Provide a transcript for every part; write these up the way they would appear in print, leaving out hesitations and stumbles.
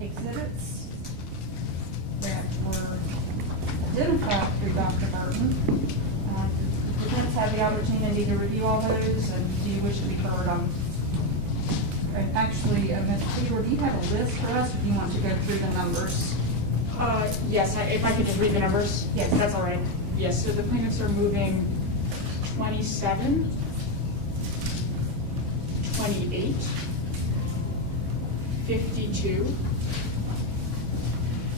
exhibits that were identified through Dr. Burton. The defense had the opportunity to review all those, and do you wish to be heard on? And actually, Ms. Cleaver, do you have a list for us, or do you want to go through the numbers? Yes, if I could just read the numbers. Yes. That's all right. Yes, so the plaintiffs are moving 27, 28, 52,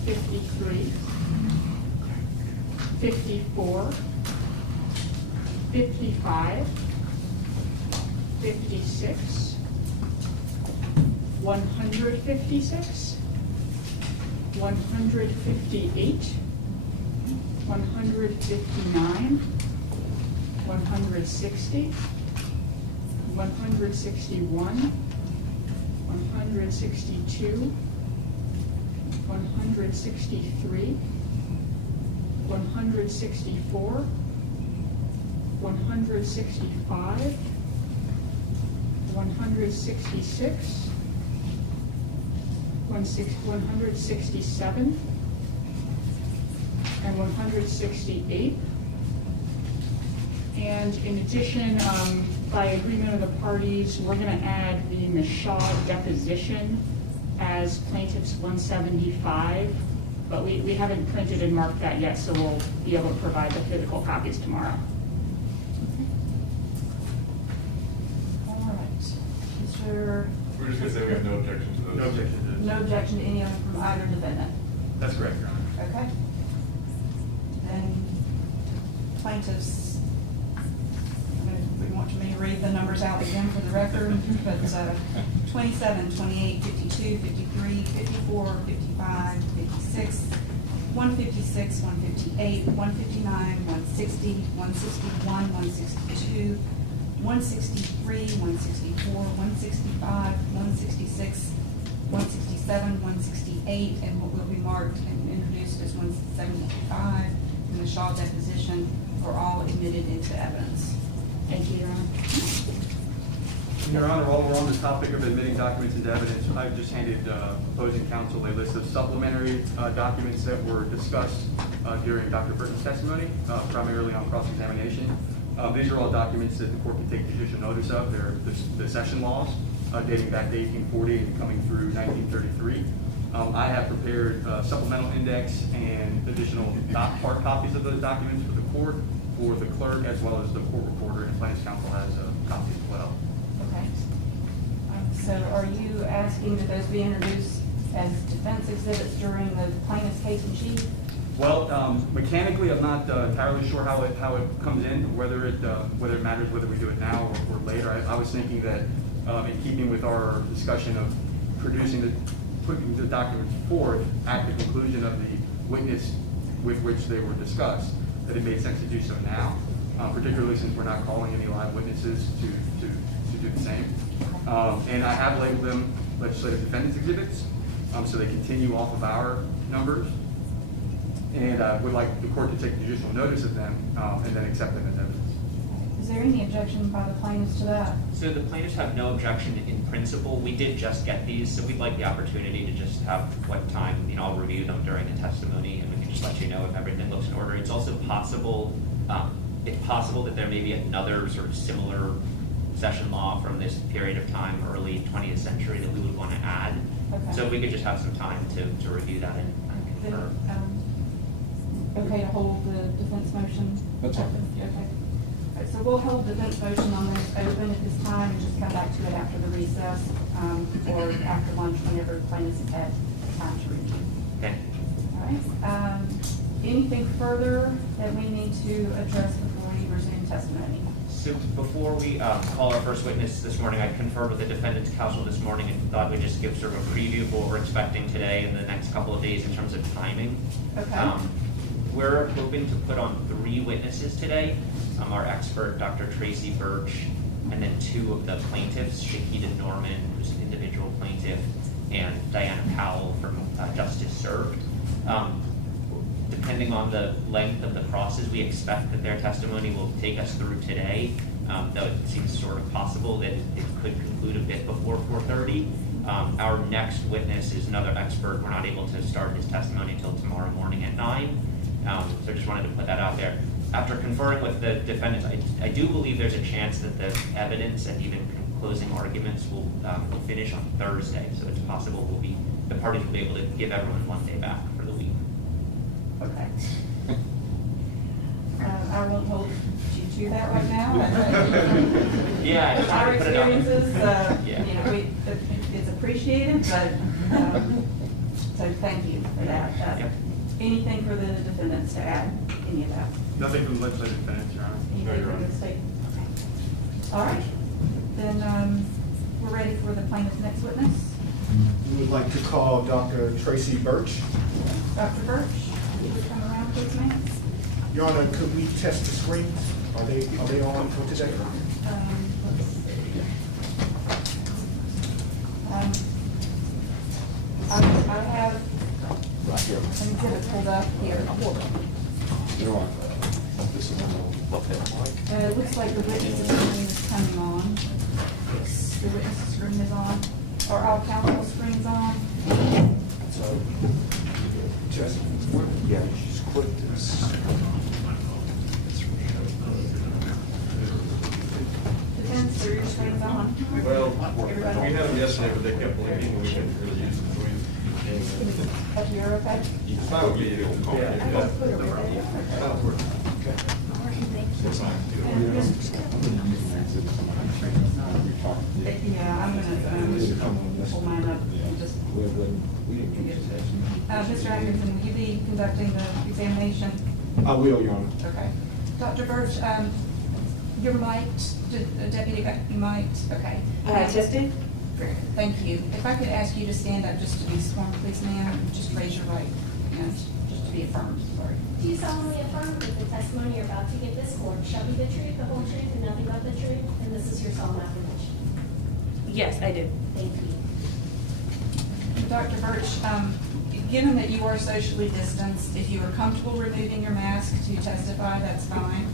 53, 54, 55, 56, 156, 158, 159, 160, 161, 162, 163, 164, 165, 166, 167, and 168. And in addition, by agreement of the parties, we're going to add the Michaud deposition as plaintiff's 175, but we haven't printed and marked that yet, so we'll be able to provide the physical copies tomorrow. All right. Mr. We're just going to say we have no objection to those. No objection to this. No objection to any of them from either defendant? That's correct, Your Honor. Okay. Then plaintiffs, we want me to read the numbers out again for the record, but 27, 28, 52, 53, 54, 55, 56, 156, 158, 159, 160, 161, 162, 163, 164, 165, 166, 167, 168, and what will be marked and introduced as 175 in the Shaw deposition are all admitted into evidence. Thank you, Your Honor. Your Honor, while we're on the topic of admitting documents into evidence, I've just handed opposing counsel a list of supplementary documents that were discussed during Dr. Burton's testimony, primarily on cross-examination. These are all documents that the court can take judicial notice of. They're the session laws dating back to 1840 and coming through 1933. I have prepared supplemental index and additional hard copies of those documents for the court, for the clerk, as well as the court reporter, and plaintiff's counsel has a copy as well. Okay. So are you asking that those be introduced as defense exhibits during the plaintiff's case in chief? Well, mechanically, I'm not entirely sure how it comes in, whether it matters whether we do it now or later. I was thinking that in keeping with our discussion of putting the documents forth at the conclusion of the witness with which they were discussed, that it made sense to do so now, particularly since we're not calling any live witnesses to do the same. And I have labeled them legislative defendants exhibits, so they continue off of our numbers. And would like the court to take judicial notice of them and then accept them as evidence. Is there any objection by the plaintiffs to that? So the plaintiffs have no objection in principle. We did just get these, so we'd like the opportunity to just have what time, I'll review them during the testimony, and we can just let you know if everything looks in order. It's also possible, if possible, that there may be another sort of similar session law from this period of time, early 20th century, that we would want to add. Okay. So if we could just have some time to review that and confirm. Okay to hold the defense motion? That's fine. Okay. All right, so we'll hold the defense motion on this open at this time and just come back to it after the recess or after lunch, whenever the plaintiffs have had time to review. Okay. All right. Anything further that we need to address before we resume testimony? So before we call our first witness this morning, I conferred with the defendant's counsel this morning and thought we'd just give sort of a preview of what we're expecting today and the next couple of days in terms of timing. Okay. We're hoping to put on 3 witnesses today. Our expert, Dr. Tracy Birch, and then 2 of the plaintiffs, Shahida Norman, who's an individual plaintiff, and Diana Powell from Justice Served. Depending on the length of the crosses, we expect that their testimony will take us through today, though it seems sort of possible that it could conclude a bit before 4:30. Our next witness is another expert. We're not able to start his testimony until tomorrow morning at 9. So just wanted to put that out there. After conferring with the defendants, I do believe there's a chance that the evidence and even closing arguments will finish on Thursday. So it's possible the parties will be able to give everyone 1 day back for the week. Okay. I won't hold you to that right now. Yeah, I just Our wanted to put it out. experiences, Yeah. you know, it's appreciated, but, so thank you for that. Yep. Anything for the defendants to add, any of that? Nothing from the legislative defendants, Your Honor. Anything for the state? Okay. All right, then, we're ready for the plaintiff's next witness. We would like to call Dr. Tracy Birch. Dr. Birch, you would come around, please, ma'am. Your Honor, could we test the screens? Are they on for today? Let's see. I have an exhibit pulled up here. It looks like the witness screen is coming on. Yes, the witness screen is on. Are all counsel screens on? So, just, yeah, just click this. Defense, are your screens on? Well, Everybody? we had them yesterday, but they kept blinking and we couldn't really use them. So Up here, okay? it's fine with me, you can call me. I can put it right there. That'll work. It's fine. Yeah, I'm gonna, pull mine up and just. Mr. Atkinson, will you be conducting the examination? I will, Your Honor. Okay. Dr. Birch, you're mic'd, Deputy, you mic'd? Okay. Testing? Great, thank you. If I could ask you to stand up just to be sworn, please, ma'am, just raise your right hand, just to be affirmed, sorry. Do you solemnly affirm that the testimony you're about to give this court shall be the truth, the whole truth, and nothing but the truth? And this is your solemn affirmation. Yes, I do. Thank you. Dr. Birch, given that you are socially distanced, if you are comfortable removing your mask to testify, that's fine.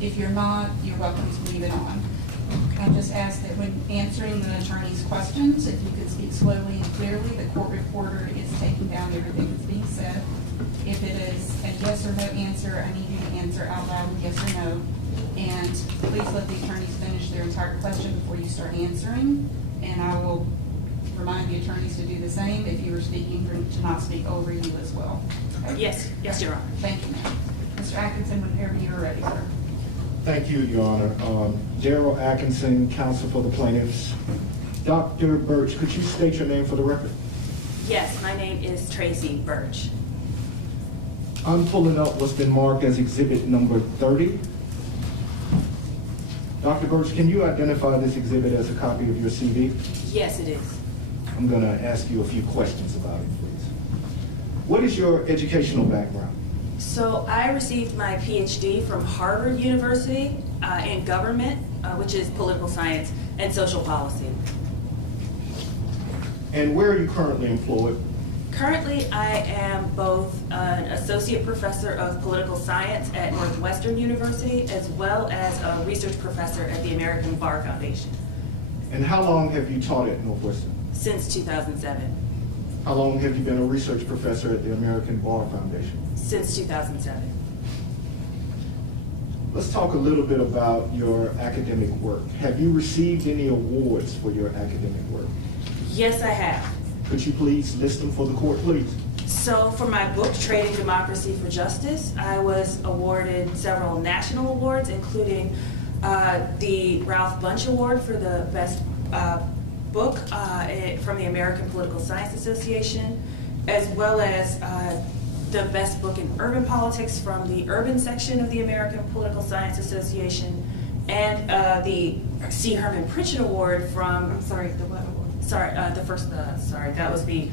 If you're not, you're welcome to leave it on. I just ask that when answering the attorney's questions, if you could speak slowly and clearly, the court reporter is taking down everything that's being said. If it is a yes or no answer, I need you to answer out loud with yes or no. And please let the attorneys finish their entire question before you start answering. And I will remind the attorneys to do the same if you are speaking, to not speak over you as well. Okay? Yes, Your Honor. Thank you, ma'am. Mr. Atkinson, whenever you're ready, sir. Thank you, Your Honor. Daryl Atkinson, counsel for the plaintiffs. Dr. Birch, could you state your name for the record? Yes, my name is Tracy Birch. I'm pulling up what's been marked as exhibit number 30. Dr. Birch, can you identify this exhibit as a copy of your CV? Yes, it is. I'm going to ask you a few questions about it, please. What is your educational background? So I received my PhD from Harvard University in government, which is political science and social policy. And where are you currently employed? Currently, I am both an associate professor of political science at Northwestern University, as well as a research professor at the American Bar Foundation And how long have you taught at Northwestern? since 2007. How long have you been a research professor at the American Bar Foundation? Since 2007. Let's talk a little bit about your academic work. Have you received any awards for your academic work? Yes, I have. Could you please list them for the court, please? So for my book, Trading Democracy for Justice, I was awarded several national awards, including the Ralph Bunche Award for the best book from the American Political Science Association, as well as the best book in urban politics from the urban section of the American Political Science Association, and the C. Herman Pritchett Award from, I'm sorry, the what award? Sorry, that was the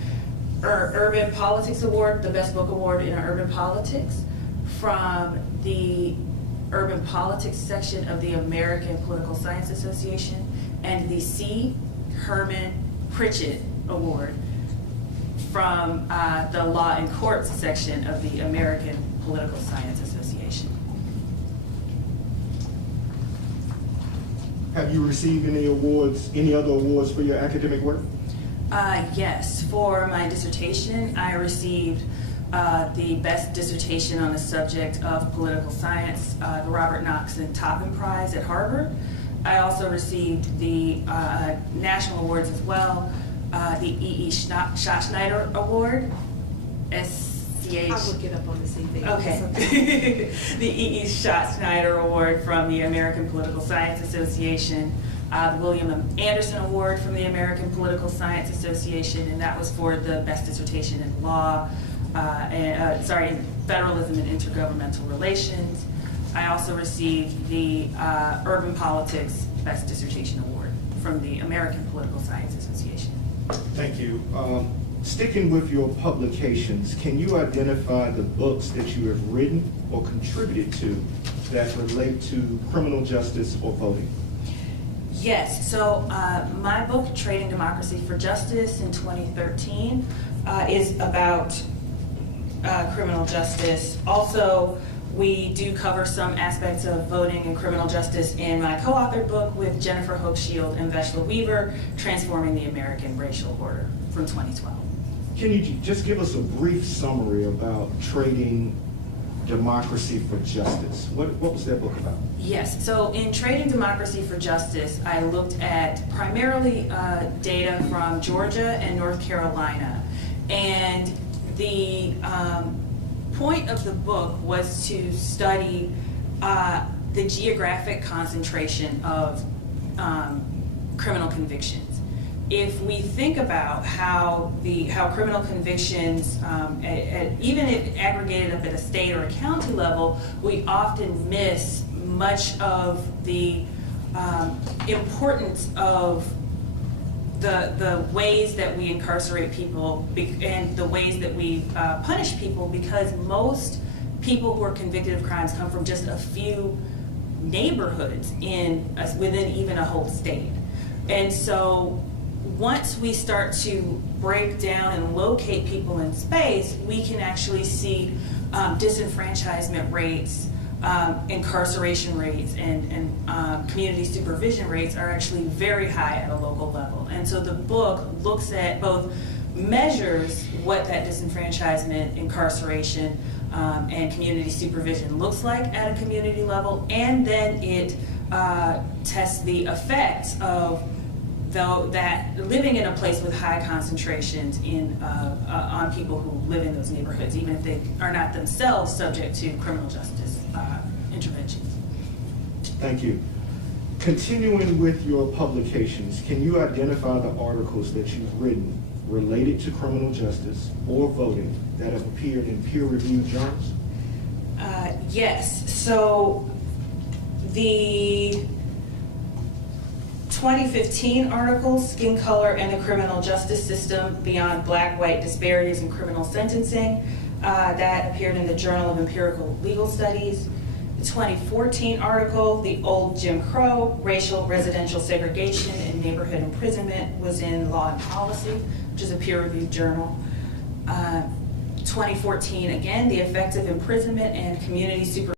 Urban Politics Award, the best book award in urban politics from the urban politics section of the American Political Science Association, and the C. Herman Pritchett Award from the Law and Courts section of the American Political Science Association. Have you received any awards, any other awards for your academic work? Yes, for my dissertation, I received the best dissertation on the subject of political science, the Robert Knox and Topham Prize at Harvard. I also received the national awards as well, the E.E. Schachtschneider Award, SCH. I'll look it up on the CV. Okay. The E.E. Schachtschneider Award from the American Political Science Association, the William M. Anderson Award from the American Political Science Association, and that was for the best dissertation in law, federalism and intergovernmental relations. I also received the Urban Politics Best Dissertation Award from the American Political Science Association. Thank you. Sticking with your publications, can you identify the books that you have written or contributed to that relate to criminal justice or voting? Yes, so my book, Trading Democracy for Justice in 2013, is about criminal justice. Also, we do cover some aspects of voting and criminal justice in my co-authored book with Jennifer Hope Shield and Veshla Weaver, Transforming the American Racial Order from 2012. Can you just give us a brief summary about Trading Democracy for Justice? What was that book about? Yes, so in Trading Democracy for Justice, I looked at primarily data from Georgia and North Carolina. And the point of the book was to study the geographic concentration of criminal convictions. If we think about how criminal convictions, even if aggregated up at a state or a county level, we often miss much of the importance of the ways that we incarcerate people and the ways that we punish people, because most people who are convicted of crimes come from just a few neighborhoods within even a whole state. And so once we start to break down and locate people in space, we can actually see disenfranchisement rates, incarceration rates, and community supervision rates are actually very high at a local level. And so the book looks at both measures what that disenfranchisement, incarceration, and community supervision looks like at a community level, and then it tests the effects of that living in a place with high concentrations on people who live in those neighborhoods, even if they are not themselves subject to criminal justice interventions. Thank you. Continuing with your publications, can you identify the articles that you've written related to criminal justice or voting that have appeared in peer-reviewed journals? Yes. So the 2015 article, Skin Color and the Criminal Justice System Beyond Black-White Disparities in Criminal Sentencing, that appeared in the Journal of Empirical Legal Studies. The 2014 article, The Old Jim Crow, Racial Residential Segregation and Neighborhood Imprisonment, was in Law and Policy, which is a peer-reviewed journal. 2014, again, The Effects of Imprisonment and Community Supervision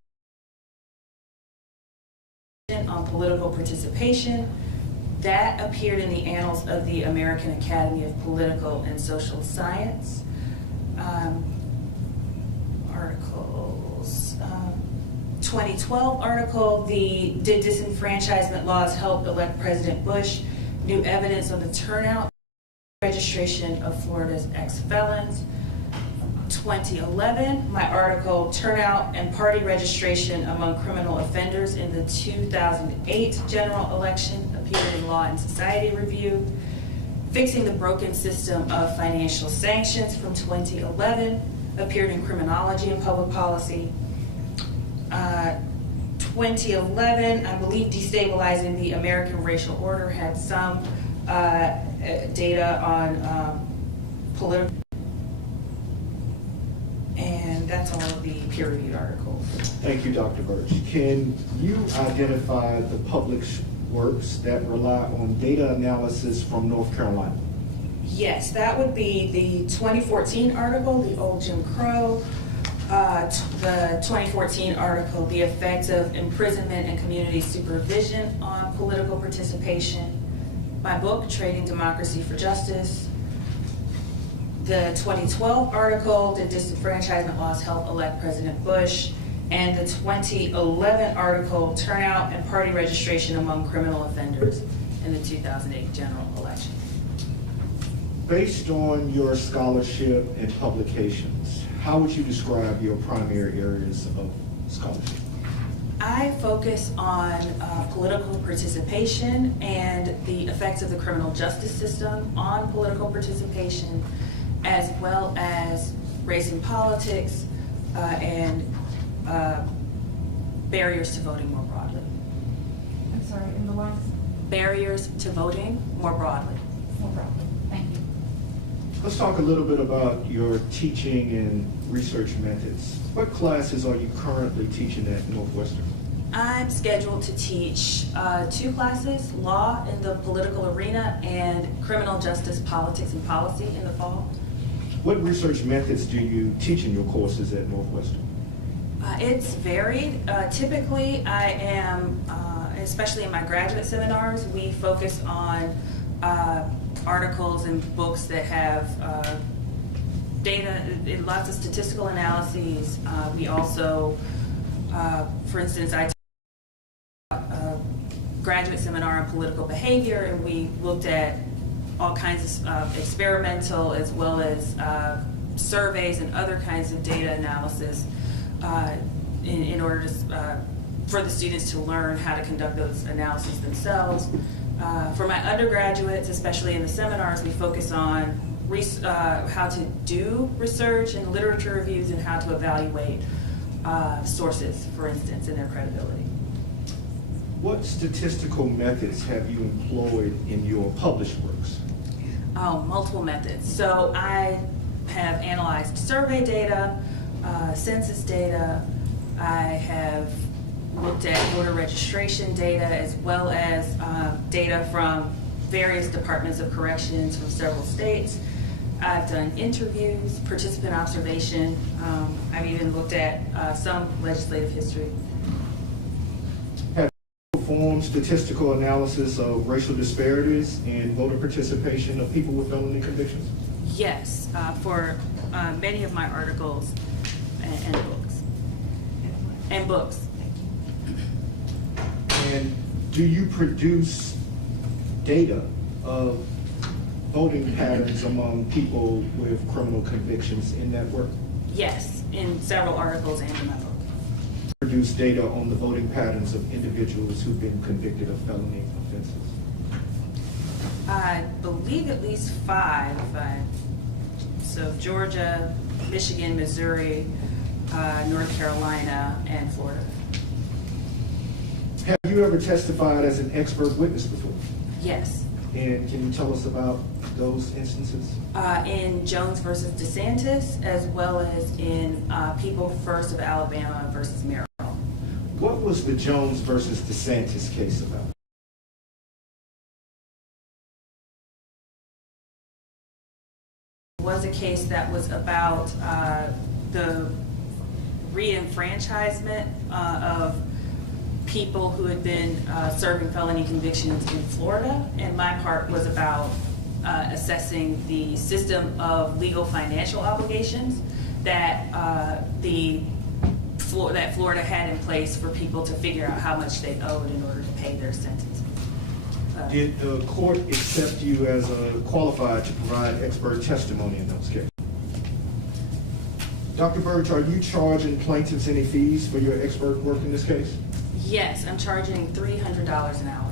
on Political Participation. That appeared in the Annals of the American Academy of Political and Social Science. Articles. 2012 article, Did Disenfranchisement Laws Help Elect President Bush? New Evidence on the Turnout Registration of Florida's Ex-Felons. 2011, my article, Turnout and Party Registration Among Criminal Offenders in the 2008 General Election, appeared in Law and Society Review. Fixing the Broken System of Financial Sanctions from 2011, appeared in Criminology and Public Policy. 2011, I believe Destabilizing the American Racial Order had some data on political, and that's all of the peer-reviewed articles. Thank you, Dr. Birch. Can you identify the published works that rely on data analysis from North Carolina? Yes, that would be the 2014 article, The Old Jim Crow, the 2014 article, The Effects of Imprisonment and Community Supervision on Political Participation, my book, Trading Democracy for Justice, The 2012 article, Did Disenfranchisement Laws Help Elect President Bush? And the 2011 article, Turnout and Party Registration Among Criminal Offenders in the 2008 general election. Based on your scholarship and publications, how would you describe your primary areas of scholarship? I focus on political participation and the effects of the criminal justice system on political participation, as well as race and politics and barriers to voting more broadly. I'm sorry, in the last, Barriers to voting more broadly. more broadly, thank you. Let's talk a little bit about your teaching and research methods. What classes are you currently teaching at Northwestern? I'm scheduled to teach 2 classes, law in the political arena and criminal justice, politics and policy in the fall. What research methods do you teach in your courses at Northwestern? It's varied. Typically, I am, especially in my graduate seminars, we focus on articles and books that have data, lots of statistical analyses. We also, for instance, I graduate seminar on political behavior, and we looked at all kinds of experimental as well as surveys and other kinds of data analysis in order to, for the students to learn how to conduct those analyses themselves. For my undergraduates, especially in the seminars, we focus on how to do research and literature reviews and how to evaluate sources, for instance, and their credibility. What statistical methods have you employed in your published works? Multiple methods. So I have analyzed survey data, census data. I have looked at voter registration data as well as data from various departments of corrections from several states. I've done interviews, participant observation. I've even looked at some legislative history. Perform statistical analysis of racial disparities in voter participation of people with felony convictions? Yes, for many of my articles and books. And books. And do you produce data of voting patterns among people with criminal convictions in that work? Yes, in several articles and in my book. Produce data on the voting patterns of individuals who've been convicted of felony offenses? I believe at least 5. So Georgia, Michigan, Missouri, North Carolina, and Florida. Have you ever testified as an expert witness before? Yes. And can you tell us about those instances? In Jones versus Desantis, as well as in People First of Alabama versus Merrill. What was the Jones versus DeSantis case about? It was a case that was about the re-enfranchisement of people who had been serving felony convictions in Florida, and my part was about assessing the system of legal financial obligations that that Florida had in place for people to figure out how much they owed in order to pay their sentence. Did the court accept you as qualified to provide expert testimony in those cases? Dr. Birch, are you charging plaintiffs any fees for your expert work in this case? Yes, I'm charging $300 an hour.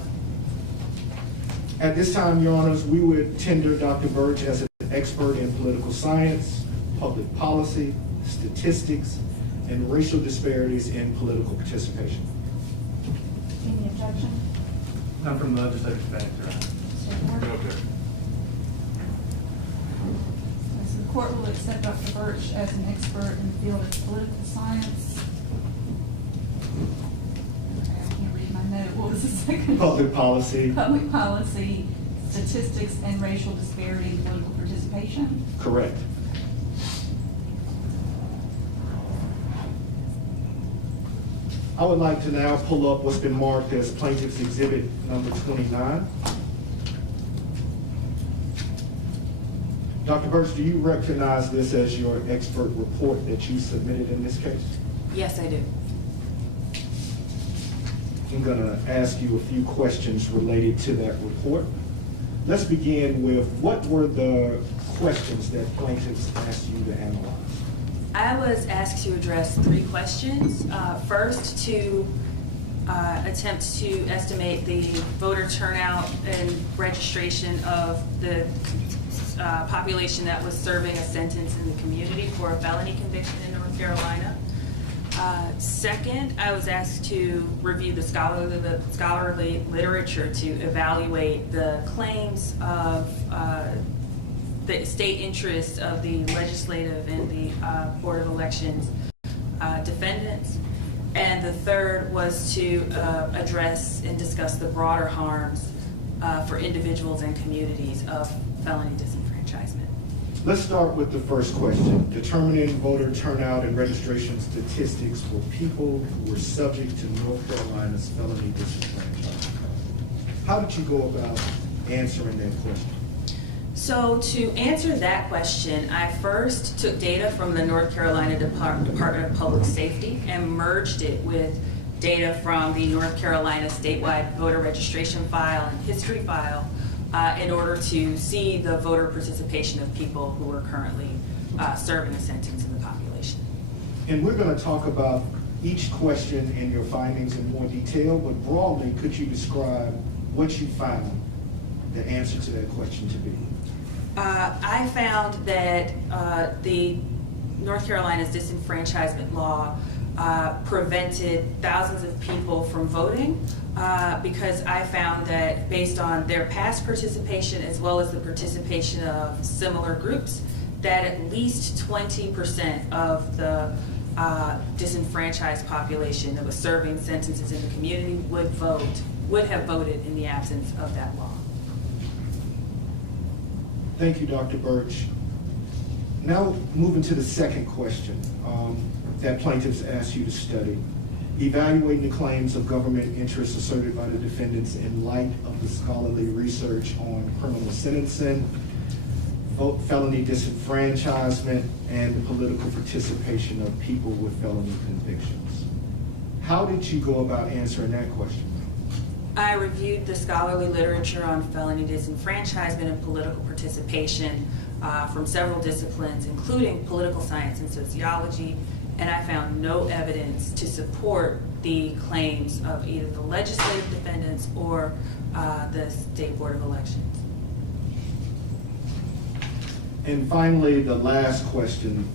At this time, Your Honors, we would tender Dr. Birch as an expert in political science, public policy, statistics, and racial disparities in political participation. Any objection? None from the legislative bench, Your Honor. Mr. Ward? No objection. So the court will accept Dr. Birch as an expert in the field of political science. Okay, I can't read my note. What was the second? Public policy. Public policy, statistics, and racial disparity in political participation. Correct. I would like to now pull up what's been marked as Plaintiff's Exhibit number 29. Dr. Birch, do you recognize this as your expert report that you submitted in this case? Yes, I do. I'm going to ask you a few questions related to that report. Let's begin with, what were the questions that plaintiffs asked you to analyze? I was asked to address 3 questions. First, to attempt to estimate the voter turnout and registration of the population that was serving a sentence in the community for a felony conviction in North Carolina. Second, I was asked to review the scholarly literature to evaluate the claims of the state interests of the legislative and the Board of Elections defendants. And the third was to address and discuss the broader harms for individuals and communities of felony disenfranchisement. Let's start with the first question. Determining voter turnout and registration statistics for people who were subject to North Carolina's felony disenfranchisement. How did you go about answering that question? So to answer that question, I first took data from the North Carolina Department of Public Safety and merged it with data from the North Carolina statewide voter registration file and history file in order to see the voter participation of people who are currently serving a sentence in the population. And we're going to talk about each question and your findings in more detail, but broadly, could you describe what you found the answer to that question to be? I found that the North Carolina's disenfranchisement law prevented thousands of people from voting because I found that based on their past participation as well as the participation of similar groups, that at least 20% of the disenfranchised population that was serving sentences in the community would have voted in the absence of that law. Thank you, Dr. Birch. Now moving to the second question that plaintiffs asked you to study. Evaluating the claims of government interests asserted by the defendants in light of the scholarly research on criminal sentencing, felony disenfranchisement, and the political participation of people with felony convictions. How did you go about answering that question? I reviewed the scholarly literature on felony disenfranchisement and political participation from several disciplines, including political science and sociology, and I found no evidence to support the claims of either the legislative defendants or the State Board of Elections. And finally, the last question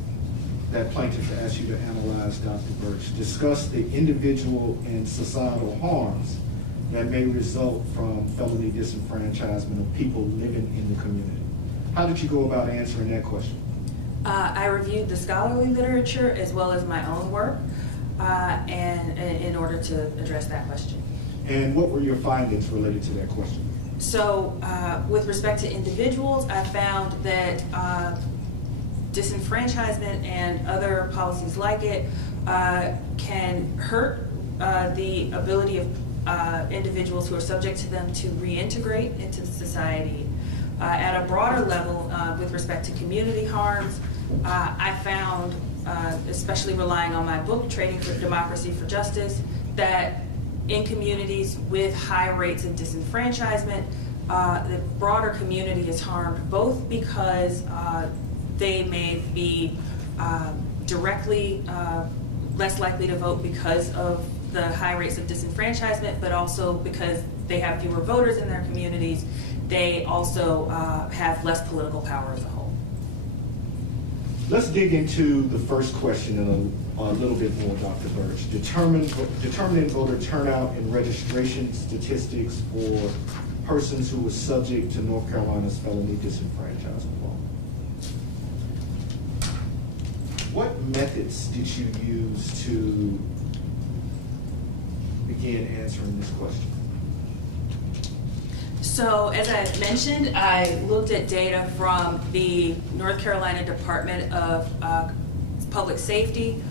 that plaintiffs asked you to analyze, Dr. Birch, discuss the individual and societal harms that may result from felony disenfranchisement of people living in the community. How did you go about answering that question? I reviewed the scholarly literature as well as my own work and in order to address that question. And what were your findings related to that question? So with respect to individuals, I found that disenfranchisement and other policies like it can hurt the ability of individuals who are subject to them to reintegrate into society. At a broader level, with respect to community harms, I found, especially relying on my book, Trading for Democracy for Justice, that in communities with high rates of disenfranchisement, the broader community is harmed both because they may be directly less likely to vote because of the high rates of disenfranchisement, but also because they have fewer voters in their communities, they also have less political power as a whole. Let's dig into the first question a little bit more, Dr. Birch. Determining voter turnout and registration statistics for persons who were subject to North Carolina's felony disenfranchisement law. What methods did you use to begin answering this question? So, as I mentioned, I looked at data from the North Carolina Department of Public Safety,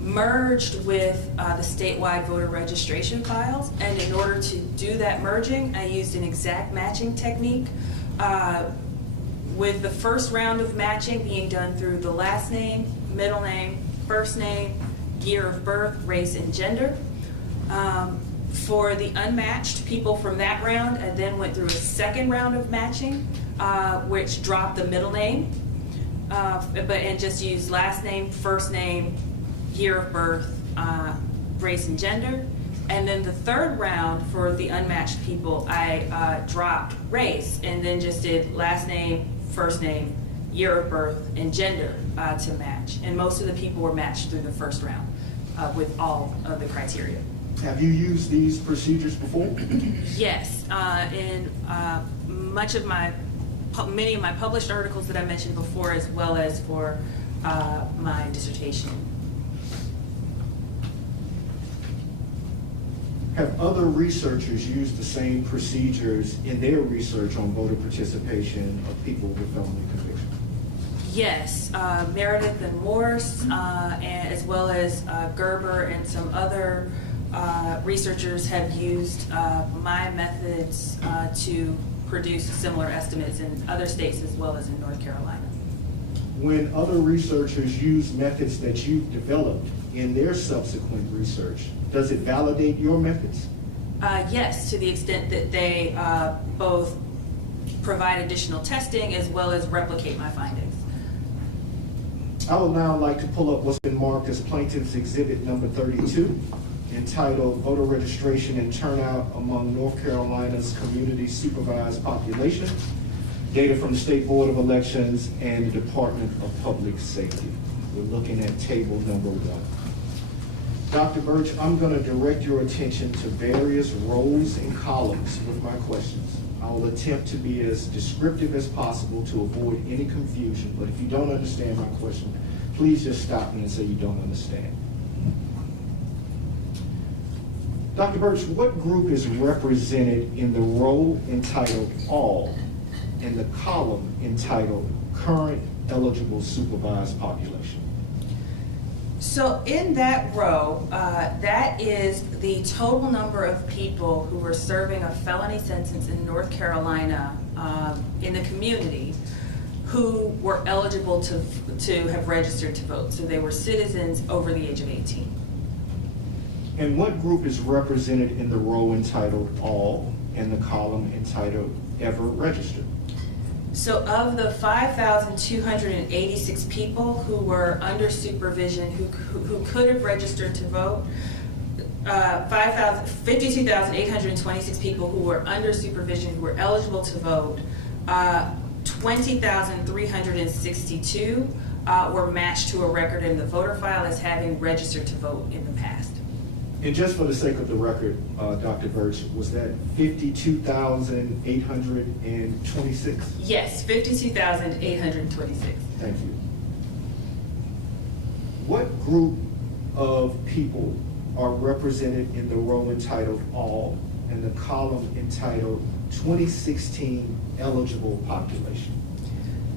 merged with the statewide voter registration files, and in order to do that merging, I used an exact matching technique, with the first round of matching being done through the last name, middle name, first name, year of birth, race, and gender. For the unmatched people from that round, I then went through a second round of matching, which dropped the middle name, and just used last name, first name, year of birth, race, and gender. And then the third round for the unmatched people, I dropped race and then just did last name, first name, year of birth, and gender to match. And most of the people were matched through the first round with all of the criteria. Have you used these procedures before? Yes, in many of my published articles that I mentioned before, as well as for my dissertation. Have other researchers used the same procedures in their research on voter participation of people with felony convictions? Yes, Meredith and Morse, and as well as Gerber and some other researchers have used my methods to produce similar estimates in other states as well as in North Carolina. When other researchers use methods that you've developed in their subsequent research, does it validate your methods? Yes, to the extent that they both provide additional testing as well as replicate my findings. I would now like to pull up what's been marked as Plaintiff's Exhibit number 32, entitled Voter Registration and Turnout Among North Carolina's Community Supervised Population, data from the State Board of Elections and the Department of Public Safety. We're looking at table number 1. Dr. Birch, I'm going to direct your attention to various rows and columns with my questions. I will attempt to be as descriptive as possible to avoid any confusion, but if you don't understand my question, please just stop me and say you don't understand. Dr. Birch, what group is represented in the row entitled All and the column entitled Current Eligible Supervised Population? So in that row, that is the total number of people who were serving a felony sentence in North Carolina in the community who were eligible to have registered to vote. So they were citizens over the age of 18. And what group is represented in the row entitled All and the column entitled Ever Registered? So of the 5,286 people who were under supervision who could have registered to vote, 52,826 people who were under supervision who were eligible to vote, 20,362 were matched to a record in the voter file as having registered to vote in the past. And just for the sake of the record, Dr. Birch, was that 52,826? Yes, 52,826. Thank you. What group of people are represented in the row entitled All and the column entitled 2016 Eligible Population?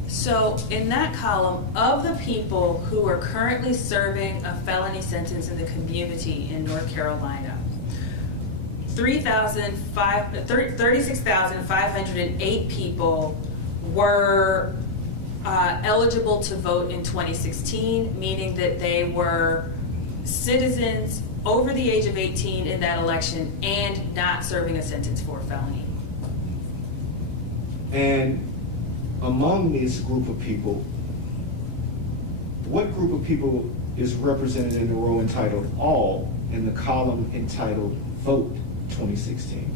So in that column, of the people who are currently serving a felony sentence in the community in North Carolina, 36,508 people were eligible to vote in 2016, meaning that they were citizens over the age of 18 in that election and not serving a sentence for a felony. And among this group of people, what group of people is represented in the row entitled All and the column entitled Vote 2016?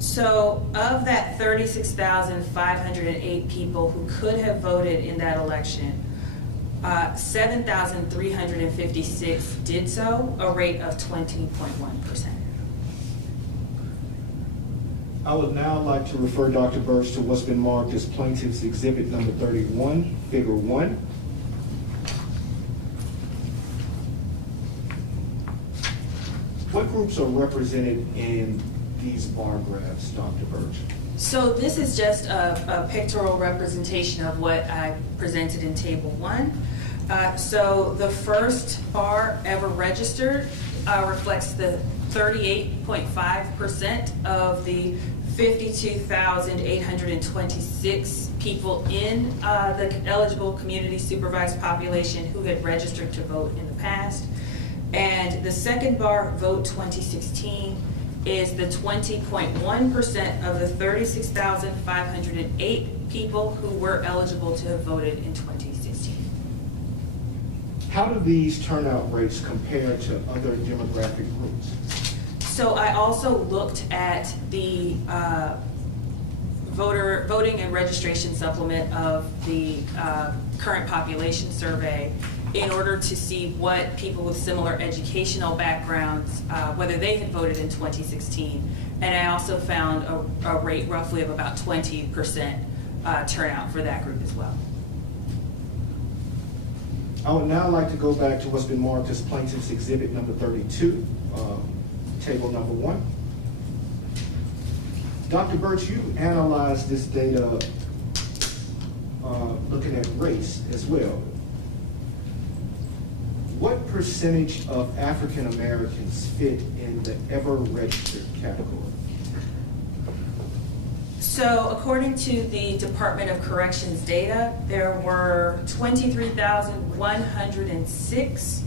So of that 36,508 people who could have voted in that election, 7,356 did so, a rate of 20.1%. I would now like to refer Dr. Birch to what's been marked as Plaintiff's Exhibit number 31, Figure 1. What groups are represented in these bar graphs, Dr. Birch? So this is just a pictorial representation of what I presented in Table 1. So the first bar, Ever Registered, reflects the 38.5% of the 52,826 people in the eligible community supervised population who had registered to vote in the past. And the second bar, vote 2016, is the 20.1% of the 36,508 people who were eligible to have voted in 2016. How do these turnout rates compare to other demographic groups? So I also looked at the voting and registration supplement of the current population survey in order to see what people with similar educational backgrounds, whether they had voted in 2016. And I also found a rate roughly of about 20% turnout for that group as well. I would now like to go back to what's been marked as Plaintiff's Exhibit number 32, table number 1. Dr. Birch, you analyzed this data looking at race as well. What percentage of African Americans fit in the ever registered category? So according to the Department of Corrections data, there were 23,106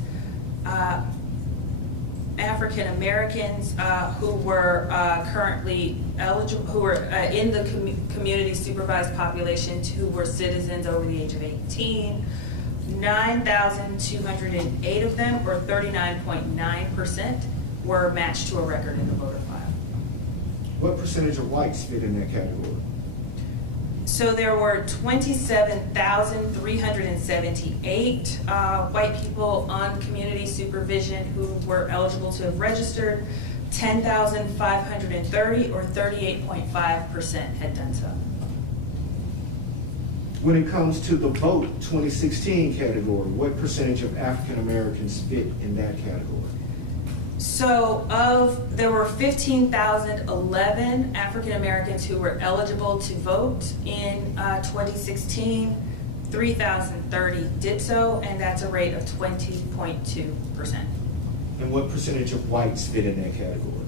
African Americans who were currently eligible, who were in the community supervised population, who were citizens over the age of 18. 9,208 of them, or 39.9%, were matched to a record in the voter file. What percentage of whites fit in that category? So there were 27,378 white people on community supervision who were eligible to have registered. 10,530, or 38.5%, had done so. When it comes to the vote 2016 category, what percentage of African Americans fit in that category? So there were 15,011 African Americans who were eligible to vote in 2016. 3,030 did so, and that's a rate of 20.2%. And what percentage of whites fit in that category?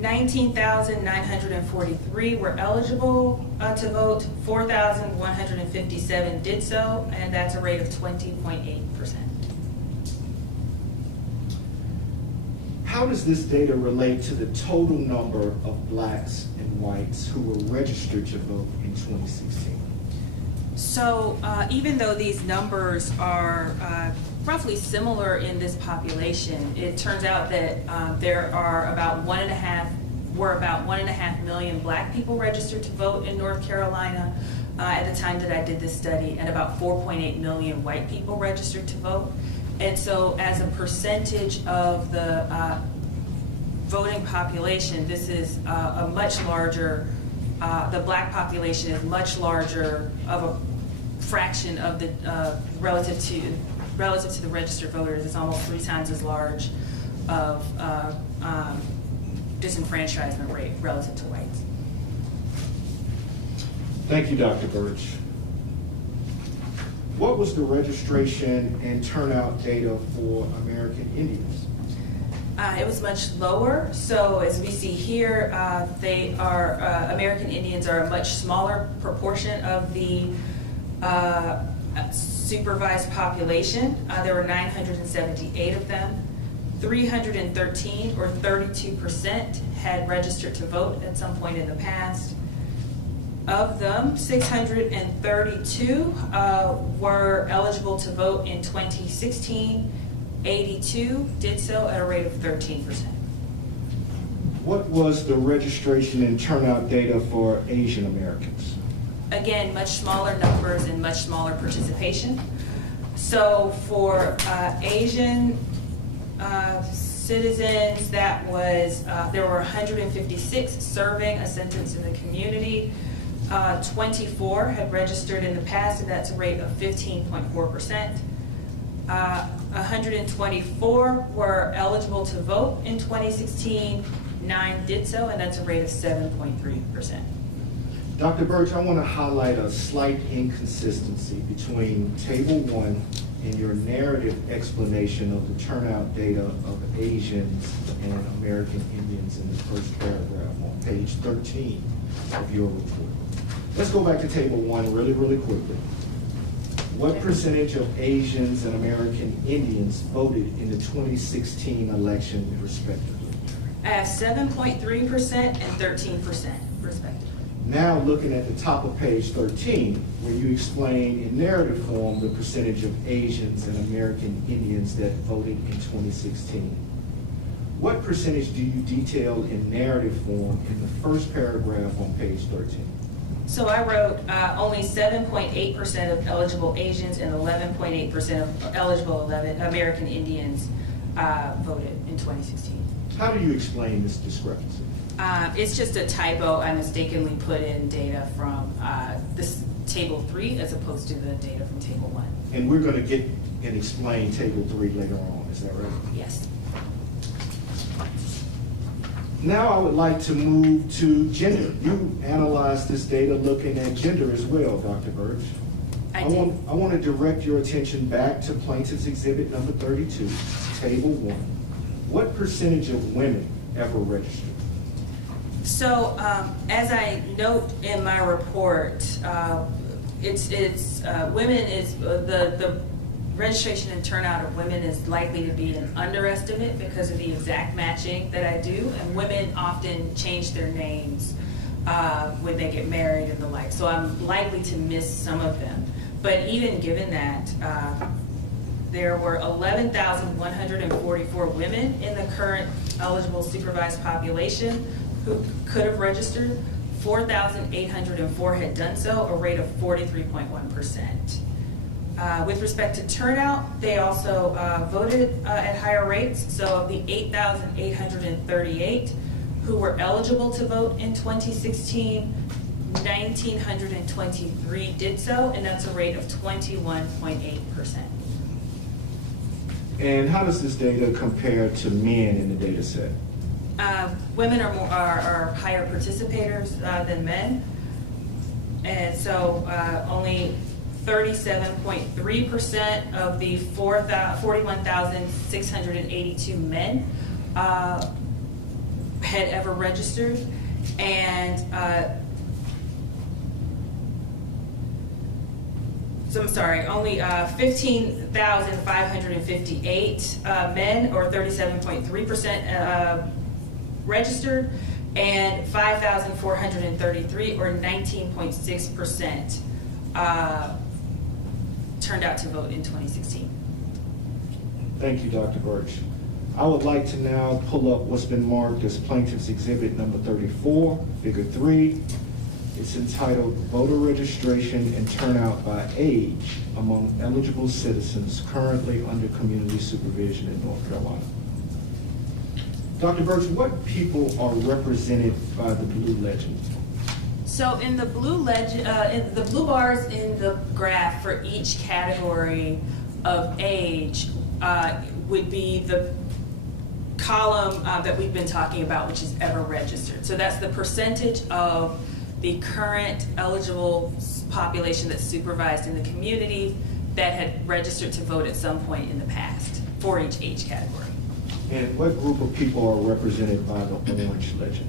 19,943 were eligible to vote. 4,157 did so, and that's a rate of 20.8%. How does this data relate to the total number of blacks and whites who were registered to vote in 2016? So even though these numbers are roughly similar in this population, it turns out that there are about 1.5 million black people registered to vote in North Carolina at the time that I did this study, and about 4.8 million white people registered to vote. And so as a percentage of the voting population, this is a much larger, the black population is much larger of a fraction of the, relative to the registered voters. It's almost 3 times as large of disenfranchisement rate relative to whites. Thank you, Dr. Birch. What was the registration and turnout data for American Indians? It was much lower. So as we see here, they are, American Indians are a much smaller proportion of the supervised population. There were 978 of them. 313, or 32%, had registered to vote at some point in the past. Of them, 632 were eligible to vote in 2016. 82 did so at a rate of 13%. What was the registration and turnout data for Asian Americans? Again, much smaller numbers and much smaller participation. So for Asian citizens, that was, there were 156 serving a sentence in the community. 24 had registered in the past, and that's a rate of 15.4%. 124 were eligible to vote in 2016. 9 did so, and that's a rate of 7.3%. Dr. Birch, I want to highlight a slight inconsistency between Table 1 in your narrative explanation of the turnout data of Asians and American Indians in the first paragraph on page 13 of your report. Let's go back to table 1 really quickly. What percentage of Asians and American Indians voted in the 2016 election respectively? I have 7.3% and 13% respectively. Now looking at the top of page 13, where you explain in narrative form the percentage of Asians and American Indians that voted in 2016. What percentage do you detail in narrative form in the first paragraph on page 13? So I wrote only 7.8% of eligible Asians and 11.8% of eligible American Indians voted in 2016. How do you explain this discrepancy? It's just a typo. I mistakenly put in data from this table 3 as opposed to the data from table 1. And we're going to get and explain table 3 later on, is that right? Yes. Now I would like to move to gender. You analyzed this data looking at gender as well, Dr. Birch. I did. I want to direct your attention back to Plaintiff's Exhibit number 32, Table 1. What percentage of women ever registered? So as I note in my report, women is the registration and turnout of women is likely to be an underestimate because of the exact matching that I do, and women often change their names when they get married and the like, so I'm likely to miss some of them. But even given that, there were 11,144 women in the current eligible supervised population who could have registered. 4,804 had done so, a rate of 43.1%. With respect to turnout, they also voted at higher rates. So of the 8,838 who were eligible to vote in 2016, 1,923 did so, and that's a rate of 21.8%. And how does this data compare to men in the data set? Women are higher participators than men, and so only 37.3% of the 41,682 men had ever registered, and so I'm sorry, only 15,558 men, or 37.3%, registered, and 5,433, or 19.6%, turned out to vote in 2016. Thank you, Dr. Birch. I would like to now pull up what's been marked as Plaintiff's Exhibit number 34, Figure 3. It's entitled Voter Registration and Turnout by Age Among Eligible Citizens Currently Under Community Supervision in North Carolina. Dr. Birch, what people are represented by the blue legend? So in the blue legend, in the blue bars in the graph for each category of age would be the column that we've been talking about, which is ever registered. So that's the percentage of the current eligible population that's supervised in the community that had registered to vote at some point in the past for each age category. And what group of people are represented by the orange legend?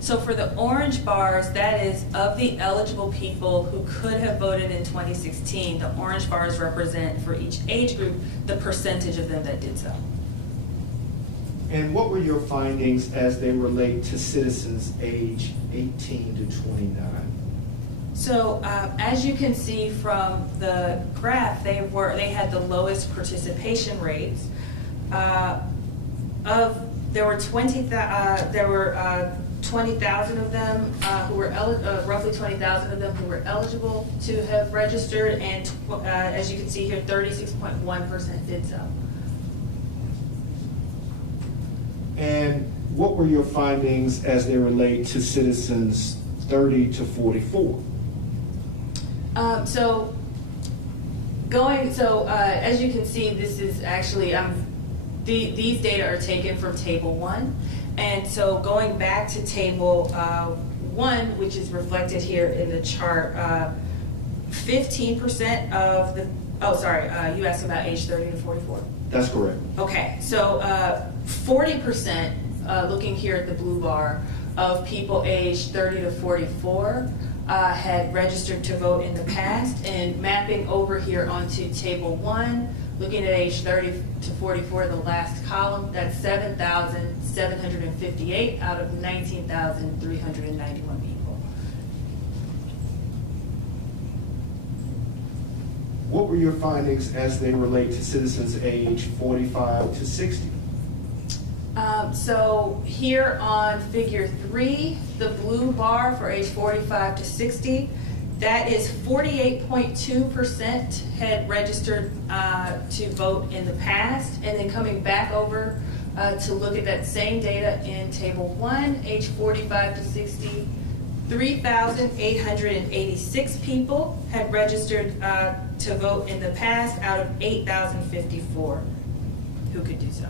So for the orange bars, that is of the eligible people who could have voted in 2016, the orange bars represent for each age group the percentage of them that did so. And what were your findings as they relate to citizens age 18 to 29? So as you can see from the graph, they had the lowest participation rates. There were 20,000 of them who were roughly 20,000 of them who were eligible to have registered, and as you can see here, 36.1% did so. And what were your findings as they relate to citizens 30 to 44? As you can see, this is actually, these data are taken from Table 1. And so going back to Table 1, which is reflected here in the chart, 15% of the Oh, sorry, you asked about age 30 to 44. That's correct. Okay, so 40%, looking here at the blue bar, of people aged 30 to 44 had registered to vote in the past, and mapping over here onto table 1, looking at age 30 to 44, the last column, that's 7,758 out of 19,391 people. What were your findings as they relate to citizens age 45 to 60? So here on figure 3, the blue bar for age 45 to 60, that is 48.2% had registered to vote in the past, and then coming back over to look at that same data in table 1, age 45 to 60, 3,886 people had registered to vote in the past out of 8,054 who could do so.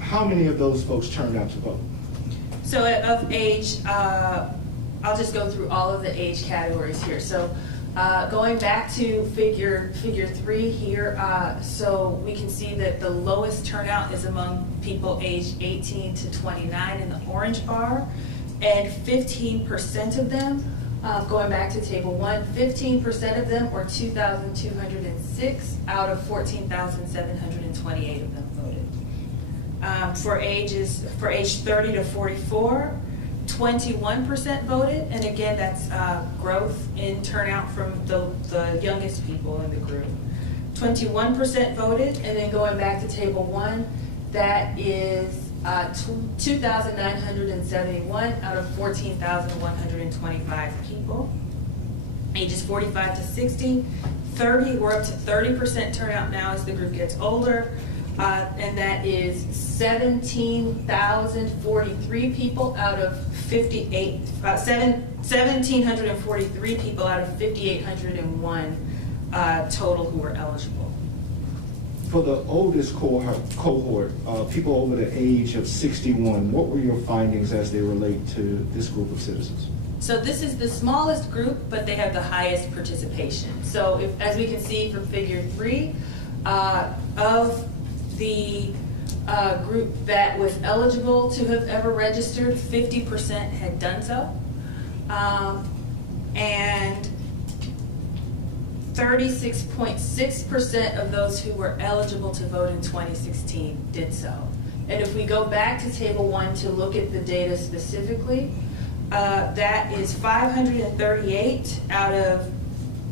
How many of those folks turned out to vote? So of age, I'll just go through all of the age categories here. So going back to figure 3 here, so we can see that the lowest turnout is among people aged 18 to 29 in the orange bar, and 15% of them, going back to table 1, 15% of them, or 2,206 out of 14,728 of them voted. For age 30 to 44, 21% voted, and again, that's growth in turnout from the youngest people in the group. 21% voted, and then going back to table 1, that is 2,971 out of 14,125 people. Ages 45 to 60, 30, we're up to 30% turnout now as the group gets older. And that is 17,043 people out of 1,743 people out of 5,801 total who were eligible. For the oldest cohort, people over the age of 61, what were your findings as they relate to this group of citizens? So this is the smallest group, but they have the highest participation. So as we can see from figure 3, of the group that was eligible to have ever registered, 50% had done so. And 36.6% of those who were eligible to vote in 2016 did so. And if we go back to table 1 to look at the data specifically, that is 538 out of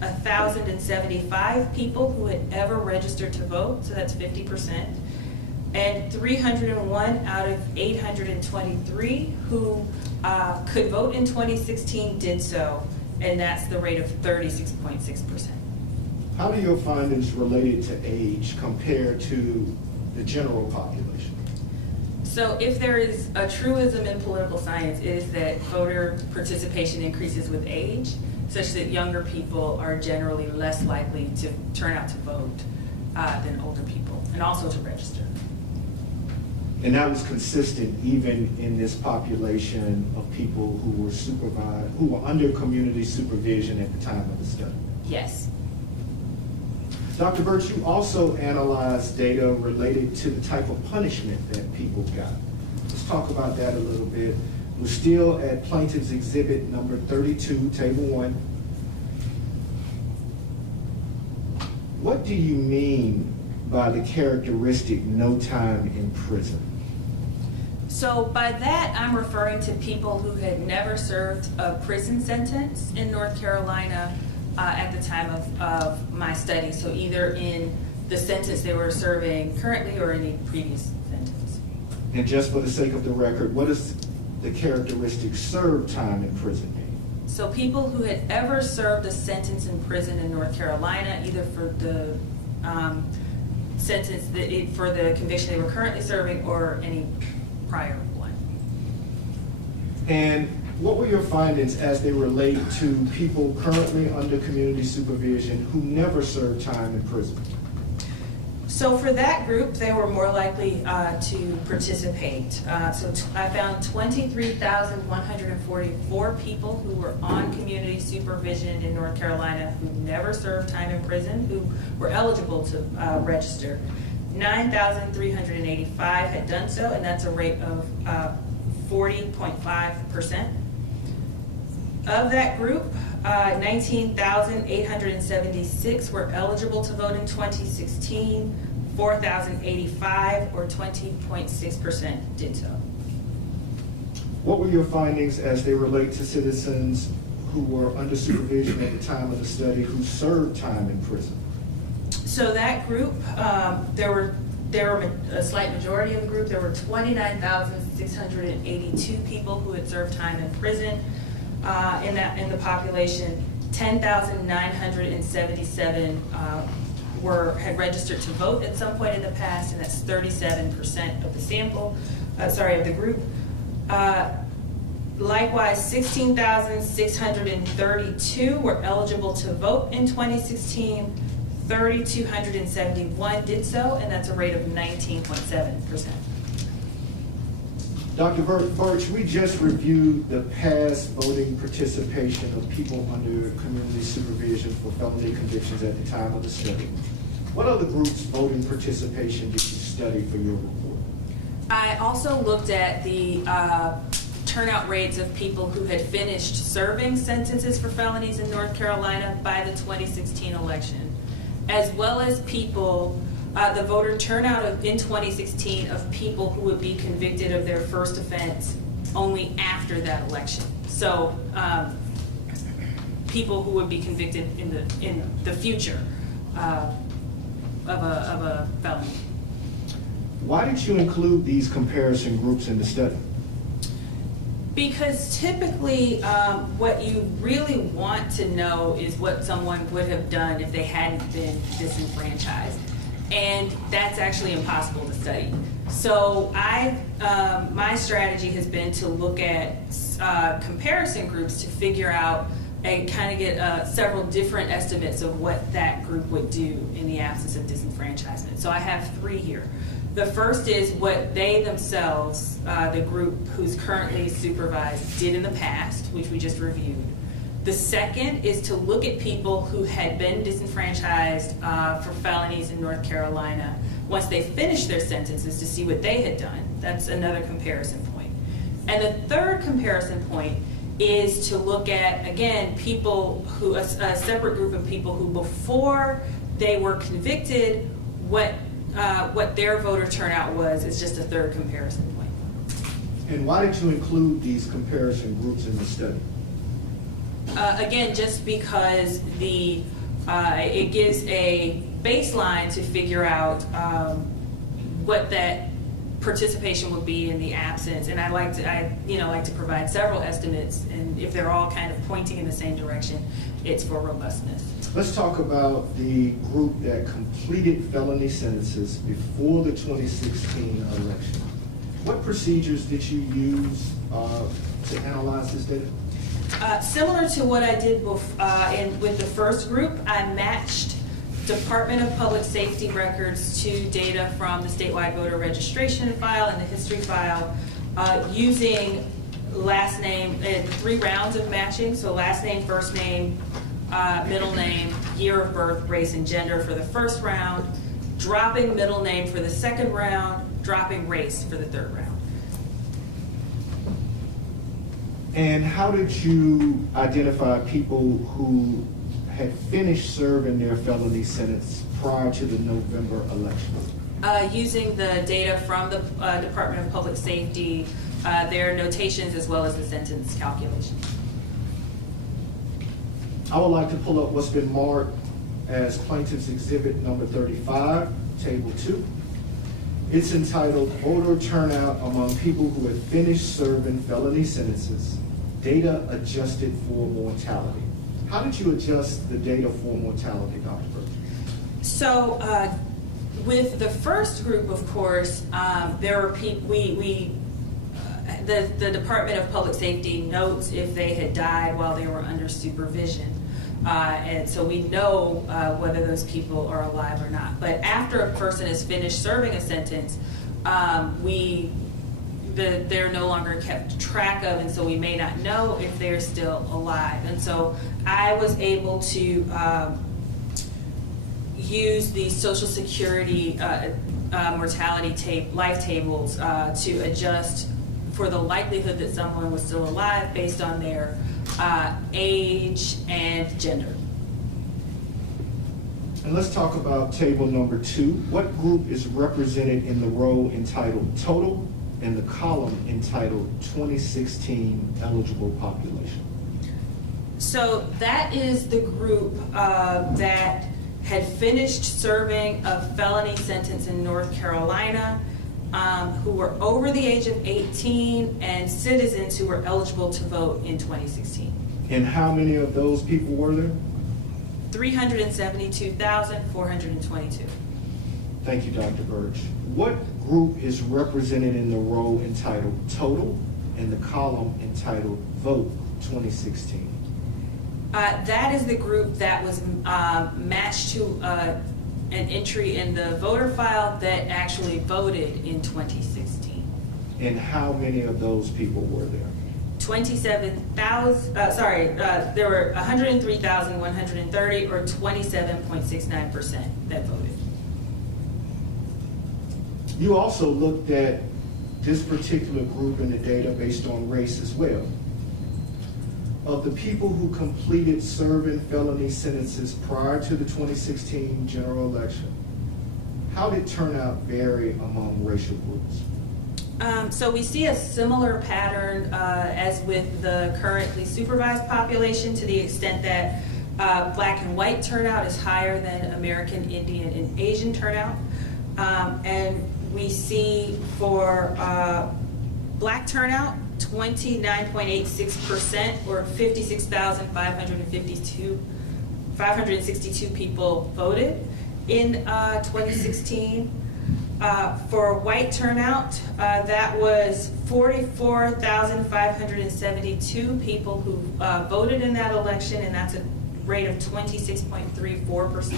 1,075 people who had ever registered to vote, so that's 50%, and 301 out of 823 who could vote in 2016 did so, and that's the rate of 36.6%. How do your findings related to age compare to the general population? So if there is a truism in political science, it is that voter participation increases with age, such that younger people are generally less likely to turn out to vote than older people, and also to register. And that was consistent even in this population of people who were supervised, who were under community supervision at the time of the study. Yes. Dr. Birch, you also analyzed data related to the type of punishment that people got. Let's talk about that a little bit. We're still at Plaintiff's Exhibit number 32, Table 1. What do you mean by the characteristic no time in prison? So by that, I'm referring to people who had never served a prison sentence in North Carolina at the time of my study. So either in the sentence they were serving currently or any previous sentence. And just for the sake of the record, what does the characteristic served time in prison mean? So people who had ever served a sentence in prison in North Carolina, either for the sentence, for the conviction they were currently serving or any prior one. And what were your findings as they relate to people currently under community supervision who never served time in prison? So for that group, they were more likely to participate. I found 23,144 people who were on community supervision in North Carolina who never served time in prison, who were eligible to register. 9,385 had done so, and that's a rate of 40.5%. Of that group, 19,876 were eligible to vote in 2016, 4,085 or 20.6% did so. What were your findings as they relate to citizens who were under supervision at the time of the study who served time in prison? So that group, there were a slight majority of the group. There were 29,682 people who had served time in prison. In the population, 10,977 had registered to vote at some point in the past, and that's 37% of the sample. Of the group. Likewise, 16,632 were eligible to vote in 2016. 3,271 did so, and that's a rate of 19.7%. Dr. Birch, we just reviewed the past voting participation of people under community supervision for felony convictions at the time of the study. What other groups' voting participation did you study for your report? I also looked at the turnout rates of people who had finished serving sentences for felonies in North Carolina by the 2016 election, as well as people the voter turnout in 2016 of people who would be convicted of their first offense only after that election. So people who would be convicted in the future of a felony. Why did you include these comparison groups in the study? Because typically what you really want to know is what someone would have done if they hadn't been disenfranchised. And that's actually impossible to study. So my strategy has been to look at comparison groups to figure out and kind of get several different estimates of what that group would do in the absence of disenfranchisement. So I have three here. The first is what they themselves, the group who's currently supervised, did in the past, which we just reviewed. The second is to look at people who had been disenfranchised for felonies in North Carolina once they finished their sentences to see what they had done. That's another comparison point. And the third comparison point is to look at, again, people who, a separate group of people who before they were convicted, what their voter turnout was is just a third comparison point. And why did you include these comparison groups in the study? Again, just because it gives a baseline to figure out what that participation would be in the absence, and I like to provide several estimates, and if they're all kind of pointing in the same direction, it's for robustness. Let's talk about the group that completed felony sentences before the 2016 election. What procedures did you use to analyze this data? Similar to what I did with the first group, I matched Department of Public Safety records to data from the statewide voter registration file and the history file using last name, 3 rounds of matching, so last name, first name, middle name, year of birth, race, and gender for the first round, dropping middle name for the second round, dropping race for the third round. And how did you identify people who had finished serving their felony sentence prior to the November election? Using the data from the Department of Public Safety, their notations as well as the sentence calculation. I would like to pull up what's been marked as Plaintiff's Exhibit number 35, Table 2. It's entitled Voter Turnout Among People Who Have Finished Serving Felony Sentences, Data Adjusted for Mortality. How did you adjust the data for mortality, Dr. Birch? So with the first group, of course, there are people, the Department of Public Safety notes if they had died while they were under supervision. And so we know whether those people are alive or not. But after a person is finished serving a sentence, they're no longer kept track of, and so we may not know if they're still alive. And so I was able to use the Social Security mortality life tables to adjust for the likelihood that someone was still alive based on their age and gender. And let's talk about table number 2. What group is represented in the row entitled Total and the column entitled 2016 Eligible Population? So that is the group that had finished serving a felony sentence in North Carolina, who were over the age of 18 and citizens who were eligible to vote in 2016. And how many of those people were there? 372,422. Thank you, Dr. Birch. What group is represented in the row entitled Total and the column entitled Vote 2016? That is the group that was matched to an entry in the voter file that actually voted in 2016. And how many of those people were there? 27,000, there were 103,130, or 27.69% that voted. You also looked at this particular group in the data based on race as well. Of the people who completed serving felony sentences prior to the 2016 general election, how did turnout vary among racial groups? So we see a similar pattern as with the currently supervised population, to the extent that black and white turnout is higher than American Indian and Asian turnout. And we see for black turnout, 29.86%, or 562 people voted in 2016. For white turnout, that was 44,572 people who voted in that election, and that's a rate of 26.34%.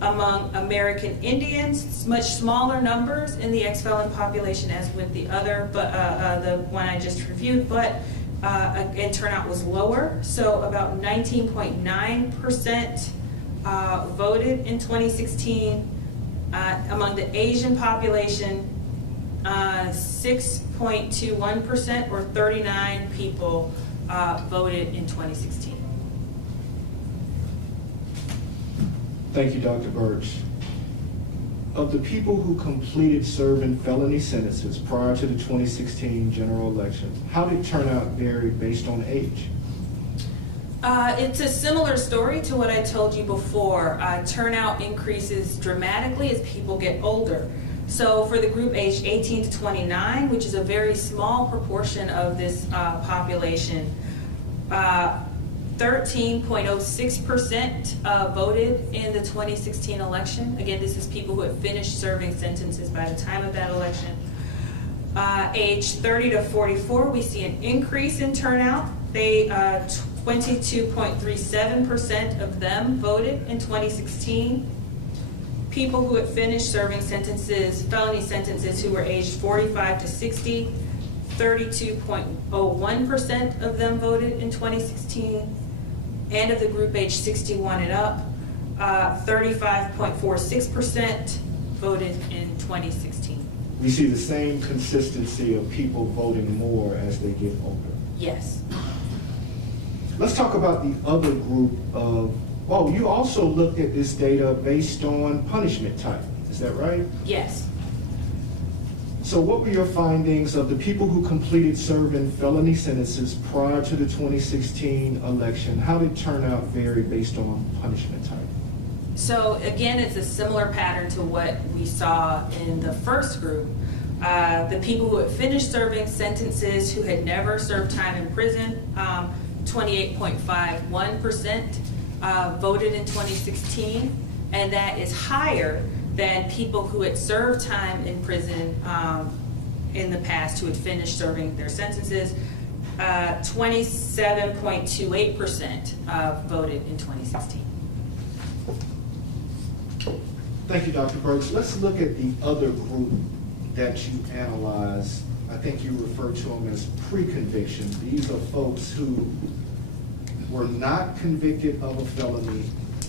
Among American Indians, much smaller numbers in the ex-felon population as with the other, but the one I just reviewed, but again, turnout was lower, so about 19.9% voted in 2016. Among the Asian population, 6.21%, or 39 people voted in 2016. Thank you, Dr. Birch. Of the people who completed serving felony sentences prior to the 2016 general election, how did turnout vary based on age? It's a similar story to what I told you before. Turnout increases dramatically as people get older. So for the group aged 18 to 29, which is a very small proportion of this population, 13.06% voted in the 2016 election. Again, this is people who have finished serving sentences by the time of that election. Age 30 to 44, we see an increase in turnout. 22.37% of them voted in 2016. People who had finished serving sentences, felony sentences, who were aged 45 to 60, 32.01% of them voted in 2016. And of the group age 61 and up, 35.46% voted in 2016. We see the same consistency of people voting more as they get older. Yes. Let's talk about the other group of, you also looked at this data based on punishment type, is that right? Yes. So what were your findings of the people who completed serving felony sentences prior to the 2016 election? How did turnout vary based on punishment type? So again, it's a similar pattern to what we saw in the first group. The people who had finished serving sentences who had never served time in prison, 28.51% voted in 2016, and that is higher than people who had served time in prison in the past, who had finished serving their sentences. 27.28% voted in 2016. Thank you, Dr. Burks. Let's look at the other group that you analyzed. I think you refer to them as pre-conviction. These are folks who were not convicted of a felony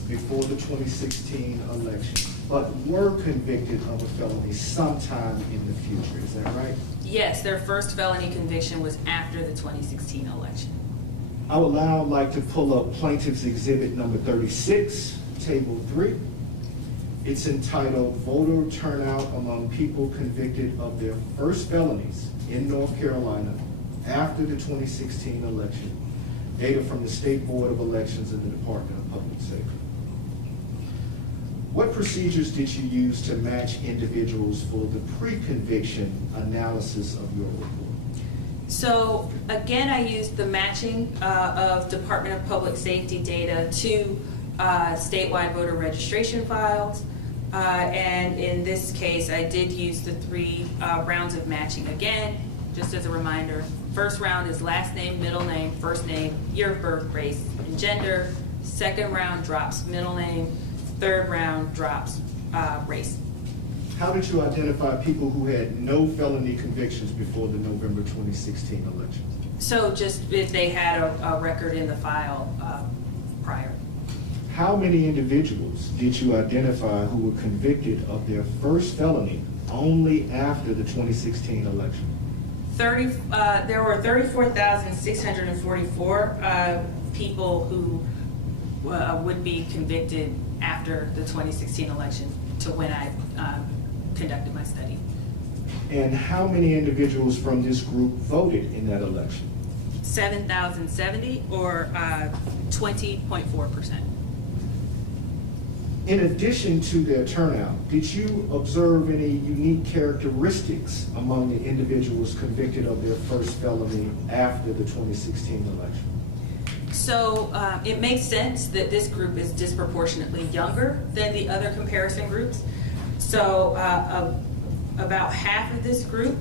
before the 2016 election, but were convicted of a felony sometime in the future. Is that right? Yes, their first felony conviction was after the 2016 election. I would now like to pull up Plaintiff's Exhibit number 36, Table 3. It's entitled Voter Turnout Among People Convicted of Their First Felonies in North Carolina After the 2016 Election. Data from the State Board of Elections and the Department of Public Safety. What procedures did you use to match individuals for the pre-conviction analysis of your report? So again, I used the matching of Department of Public Safety data to statewide voter registration files. And in this case, I did use the 3 rounds of matching again, just as a reminder. First round is last name, middle name, first name, year of birth, race, and gender. Second round drops middle name. Third round drops race. How did you identify people who had no felony convictions before the November 2016 election? So just if they had a record in the file prior. How many individuals did you identify who were convicted of their first felony only after the 2016 election? There were 34,644 people who would be convicted after the 2016 election to when I conducted my study. And how many individuals from this group voted in that election? 7,070 or 20.4%. In addition to their turnout, did you observe any unique characteristics among the individuals convicted of their first felony after the 2016 election? So it makes sense that this group is disproportionately younger than the other comparison groups. So about half of this group,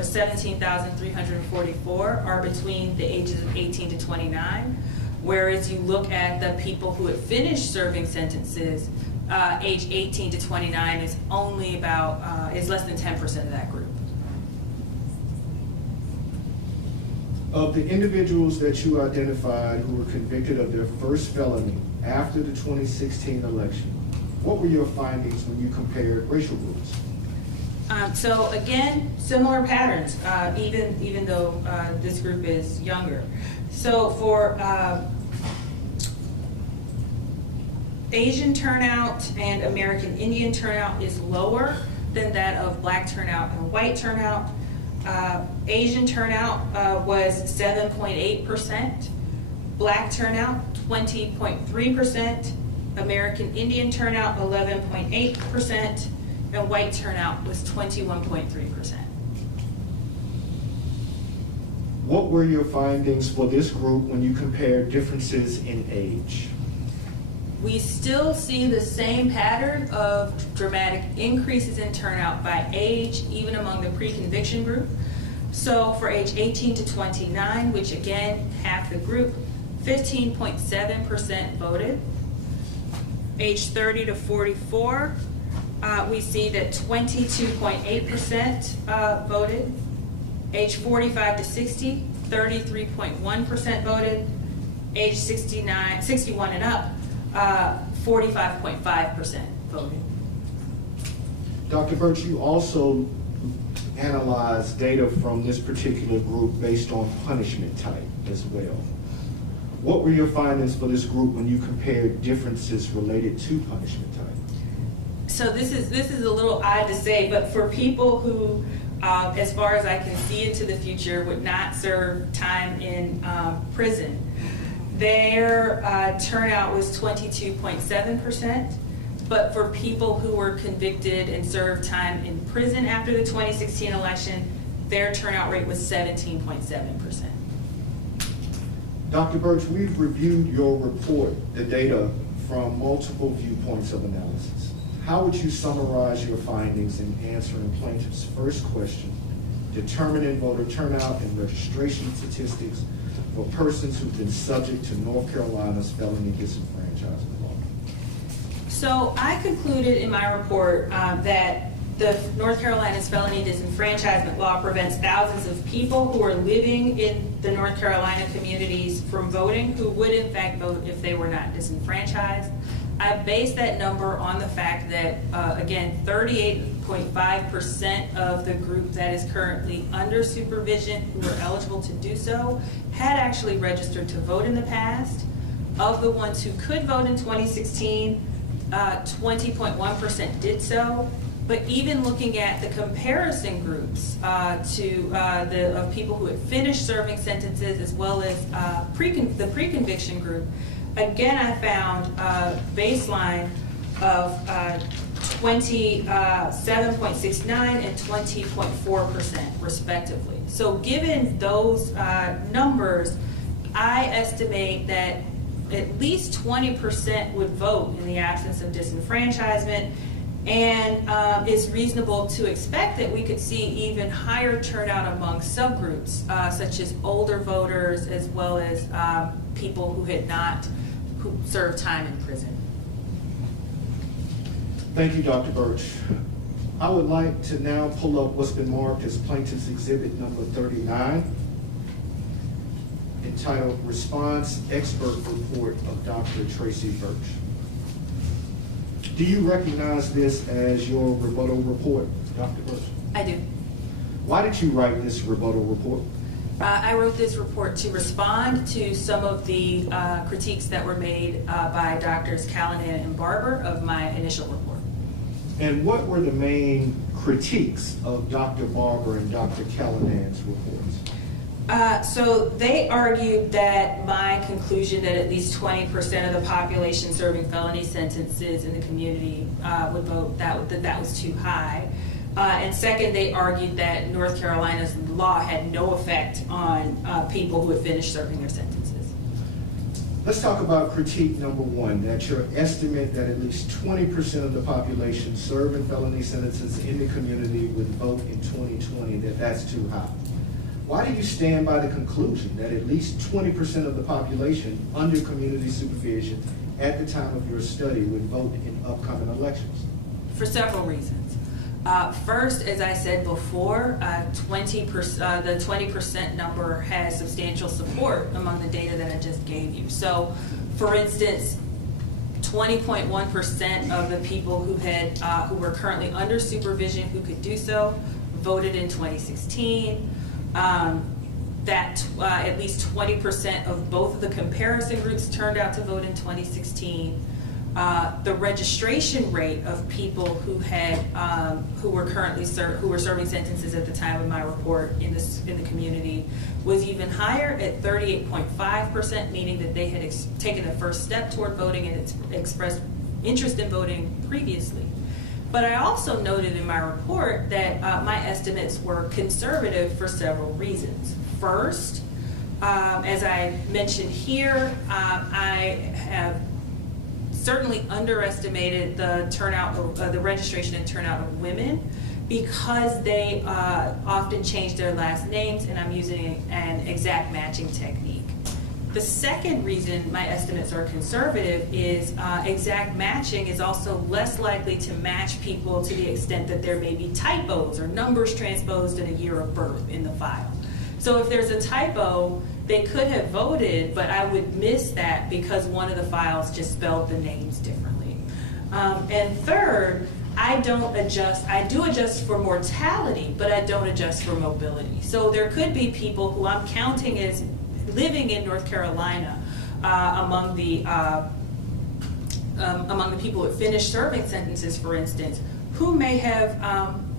17,344, are between the ages of 18 to 29. Whereas you look at the people who have finished serving sentences, age 18 to 29 is only about, is less than 10% of that group. Of the individuals that you identified who were convicted of their first felony after the 2016 election, what were your findings when you compared racial groups? So again, similar patterns, even though this group is younger. So for Asian turnout and American Indian turnout is lower than that of Black turnout and white turnout. Asian turnout was 7.8%, Black turnout 20.3%, American Indian turnout 11.8%, and white turnout was 21.3%. What were your findings for this group when you compared differences in age? We still see the same pattern of dramatic increases in turnout by age, even among the pre-conviction group. So for age 18 to 29, which again, half the group, 15.7% voted. Age 30 to 44, we see that 22.8% voted. Age 45 to 60, 33.1% voted. Age 61 and up, 45.5% voted. Dr. Birch, you also analyzed data from this particular group based on punishment type as well. What were your findings for this group when you compared differences related to punishment type? So this is a little odd to say, but for people who, as far as I can see into the future, would not serve time in prison, their turnout was 22.7%. But for people who were convicted and served time in prison after the 2016 election, their turnout rate was 17.7%. Dr. Birch, we've reviewed your report, the data from multiple viewpoints of analysis. How would you summarize your findings in answering plaintiff's first question determining voter turnout and registration statistics for persons who've been subject to North Carolina's felony disenfranchisement law. So I concluded in my report that the North Carolina's felony disenfranchisement law prevents thousands of people who are living in the North Carolina communities from voting who would in fact vote if they were not disenfranchised. I base that number on the fact that, again, 38.5% of the group that is currently under supervision who are eligible to do so had actually registered to vote in the past. Of the ones who could vote in 2016, 20.1% did so. But even looking at the comparison groups of people who had finished serving sentences as well as the pre-conviction group, again I found a baseline of 27.69 and 20.4% respectively. So given those numbers, I estimate that at least 20% would vote in the absence of disenfranchisement. And it's reasonable to expect that we could see even higher turnout among subgroups, such as older voters, as well as people who served time in prison. Thank you, Dr. Birch. I would like to now pull up what's been marked as Plaintiff's Exhibit number 39, entitled Response Expert Report of Dr. Tracy Birch. Do you recognize this as your rebuttal report, Dr. Birch? I do. Why did you write this rebuttal report? I wrote this report to respond to some of the critiques that were made by Drs. Callahan and Barber of my initial report. And what were the main critiques of Dr. Barber and Dr. Callahan's reports? So they argued that my conclusion that at least 20% of the population serving felony sentences in the community would vote, that was too high. And second, they argued that North Carolina's law had no effect on people who had finished serving their sentences. Let's talk about critique number one, that your estimate that at least 20% of the population serving felony sentences in the community would vote in 2020, that's too high. Why do you stand by the conclusion that at least 20% of the population under community supervision at the time of your study would vote in upcoming elections? For several reasons. First, as I said before, the 20% number has substantial support among the data that I just gave you. So, for instance, 20.1% of the people who were currently under supervision who could do so voted in 2016. That at least 20% of both of the comparison groups turned out to vote in 2016. The registration rate of people who were serving sentences at the time of my report in the community was even higher at 38.5%, meaning that they had taken the first step toward voting and expressed interest in voting previously. But I also noted in my report that my estimates were conservative for several reasons. First, as I mentioned here, I have certainly underestimated the turnout, the registration and turnout of women, because they often change their last names, and I'm using an exact matching technique. The second reason my estimates are conservative is exact matching is also less likely to match people to the extent that there may be typos or numbers transposed in a year of birth in the file. So if there's a typo, they could have voted, but I would miss that because one of the files just spelled the names differently. And third, I do adjust for mortality, but I don't adjust for mobility. So there could be people who I'm counting as living in North Carolina among the people who finished serving sentences, for instance, who may have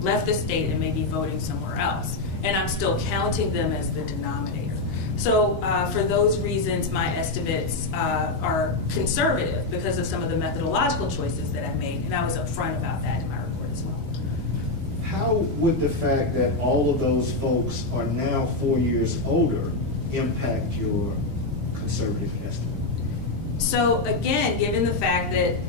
left the state and may be voting somewhere else. And I'm still counting them as the denominator. So for those reasons, my estimates are conservative because of some of the methodological choices that I made, and I was upfront about that in my report as well. How would the fact that all of those folks are now 4 years older impact your conservative estimate? So again, given the fact that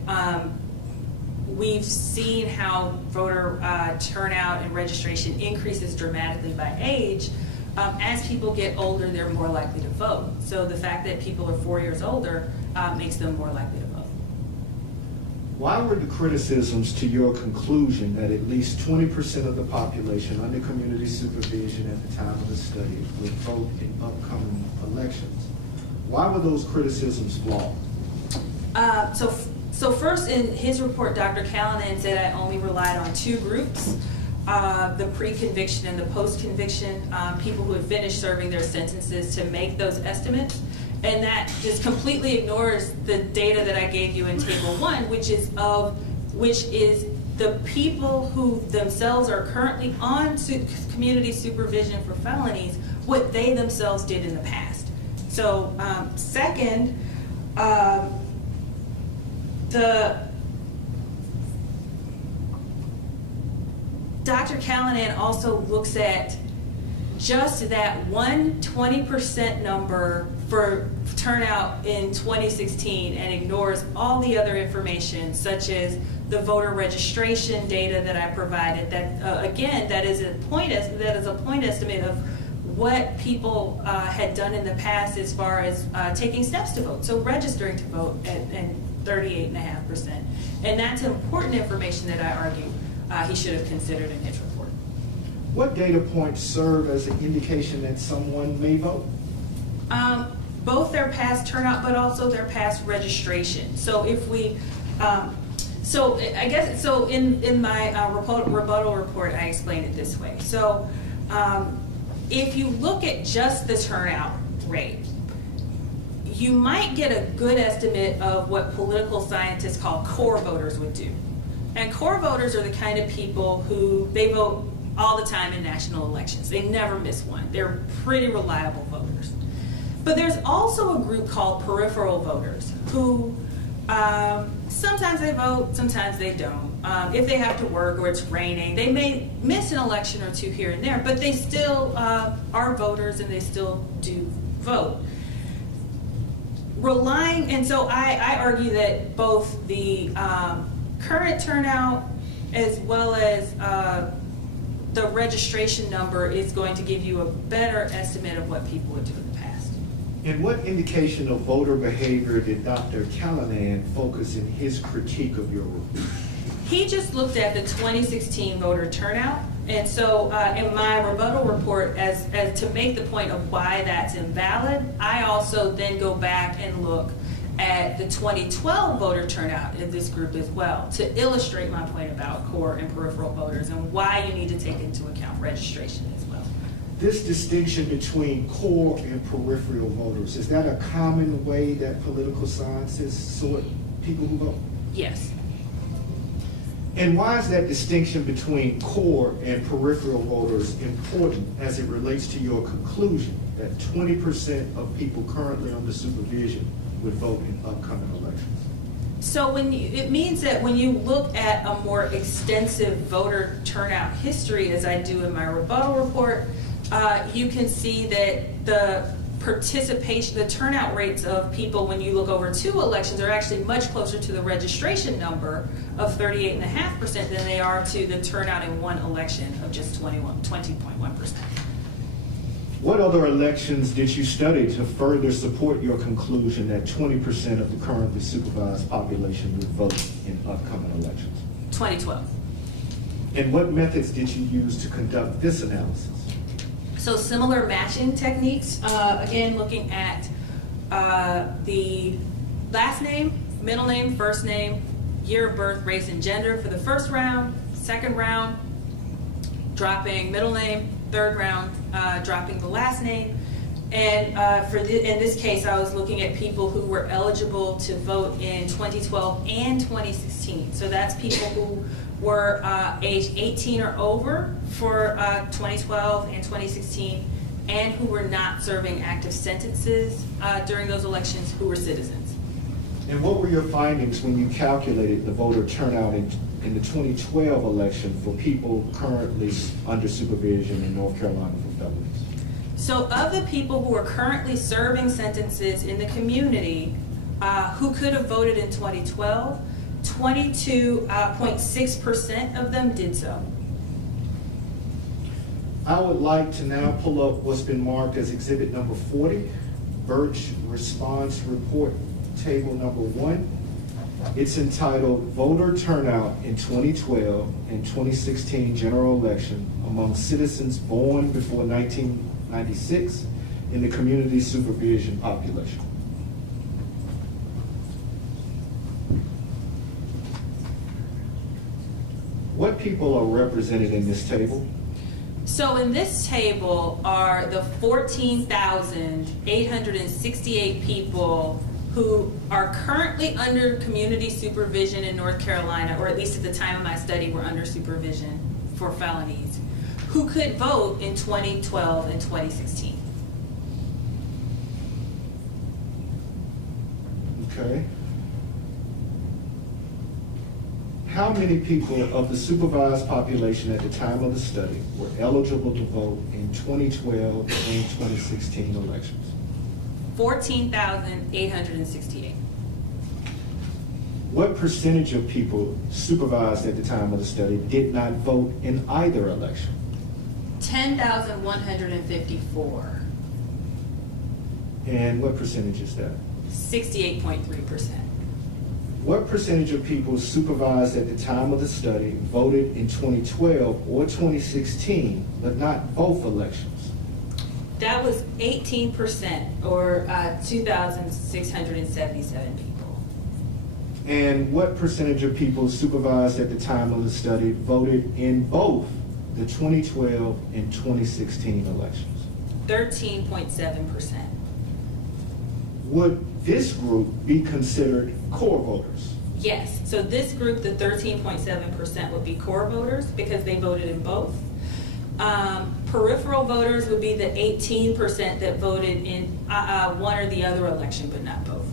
we've seen how voter turnout and registration increases dramatically by age. As people get older, they're more likely to vote. So the fact that people are 4 years older makes them more likely to vote. Why were the criticisms to your conclusion that at least 20% of the population under community supervision at the time of the study would vote in upcoming elections? Why were those criticisms flawed? So first, in his report, Dr. Callanan said I only relied on two groups, the pre-conviction and the post-conviction, people who had finished serving their sentences to make those estimates. And that just completely ignores the data that I gave you in Table 1, which is the people who themselves are currently on community supervision for felonies, what they themselves did in the past. So second, Dr. Callanan also looks at just that 20% number for turnout in 2016 and ignores all the other information, such as the voter registration data that I provided. That again, that is a point estimate of what people had done in the past as far as taking steps to vote. So registering to vote at 38.5%, and that's important information that I argue he should have considered in his report. What data points serve as an indication that someone may vote? Both their past turnout, but also their past registration. So if we, so I guess, so in my rebuttal report, I explained it this way. So if you look at just the turnout rate, you might get a good estimate of what political scientists call core voters would do. And core voters are the kind of people who, they vote all the time in national elections. They never miss one. They're pretty reliable voters. But there's also a group called peripheral voters who sometimes they vote, sometimes they don't. If they have to work or it's raining, they may miss an election or two here and there, but they still are voters and they still do vote. And so I argue that both the current turnout as well as the registration number is going to give you a better estimate of what people would do in the past. And what indication of voter behavior did Dr. Callanan focus in his critique of your report? He just looked at the 2016 voter turnout. And so in my rebuttal report, as to make the point of why that's invalid, I also then go back and look at the 2012 voter turnout in this group as well to illustrate my point about core and peripheral voters and why you need to take into account registration as well. This distinction between core and peripheral voters, is that a common way that political scientists sort people who vote? Yes. And why is that distinction between core and peripheral voters important as it relates to your conclusion that 20% of people currently under supervision would vote in upcoming elections? So it means that when you look at a more extensive voter turnout history, as I do in my rebuttal report, you can see that the participation, the turnout rates of people when you look over two elections are actually much closer to the registration number of 38.5% than they are to the turnout in one election of just 20.1%. What other elections did you study to further support your conclusion that 20% of the currently supervised population would vote in upcoming elections? 2012. And what methods did you use to conduct this analysis? So similar matching techniques, again, looking at the last name, middle name, first name, year of birth, race, and gender for the first round, second round, dropping middle name, third round, dropping the last name. And in this case, I was looking at people who were eligible to vote in 2012 and 2016. So that's people who were age 18 or over for 2012 and 2016, and who were not serving active sentences during those elections, who were citizens. And what were your findings when you calculated the voter turnout in the 2012 election for people currently under supervision in North Carolina for felonies? So of the people who are currently serving sentences in the community who could have voted in 2012, 22.6% of them did so. I would like to now pull up what's been marked as exhibit number 40, Birch Response Report, table number 1. It's entitled Voter Turnout in 2012 and 2016 General Election Among Citizens Born Before 1996 in the Community Supervision Population. What people are represented in this table? So in this table are the 14,868 people who are currently under community supervision in North Carolina, or at least at the time of my study were under supervision for felonies, who could vote in 2012 and 2016. Okay. How many people of the supervised population at the time of the study were eligible to vote in 2012 and 2016 elections? 14,868. What percentage of people supervised at the time of the study did not vote in either election? 10,154. And what percentage is that? 68.3%. What percentage of people supervised at the time of the study voted in 2012 or 2016, but not both elections? That was 18%, or 2,677 people. And what percentage of people supervised at the time of the study voted in both the 2012 and 2016 elections? 13.7%. Would this group be considered core voters? Yes, so this group, the 13.7%, would be core voters because they voted in both. Peripheral voters would be the 18% that voted in one or the other election, but not both.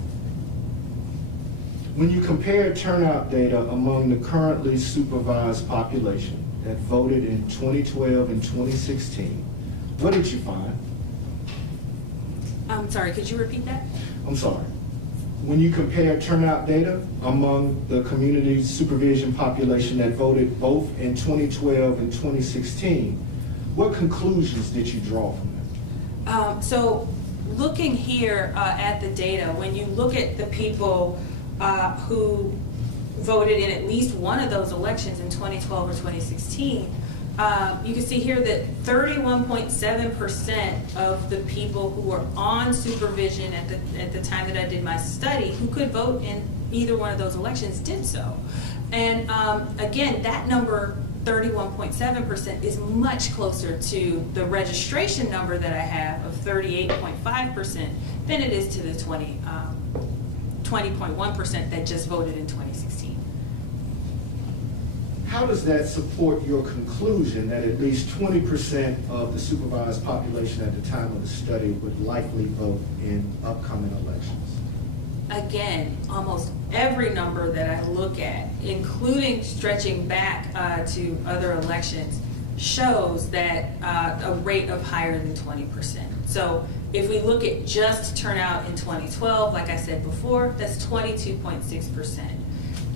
When you compare turnout data among the currently supervised population that voted in 2012 and 2016, what did you find? I'm sorry, could you repeat that? I'm sorry. When you compare turnout data among the community supervision population that voted both in 2012 and 2016, what conclusions did you draw from that? So looking here at the data, when you look at the people who voted in at least one of those elections in 2012 or 2016, you can see here that 31.7% of the people who were on supervision at the time that I did my study who could vote in either one of those elections did so. And again, that number, 31.7%, is much closer to the registration number that I have of 38.5% than it is to the 20.1% that just voted in 2016. How does that support your conclusion that at least 20% of the supervised population at the time of the study would likely vote in upcoming elections? Again, almost every number that I look at, including stretching back to other elections, shows that a rate of higher than 20%. So if we look at just turnout in 2012, like I said before, that's 22.6%.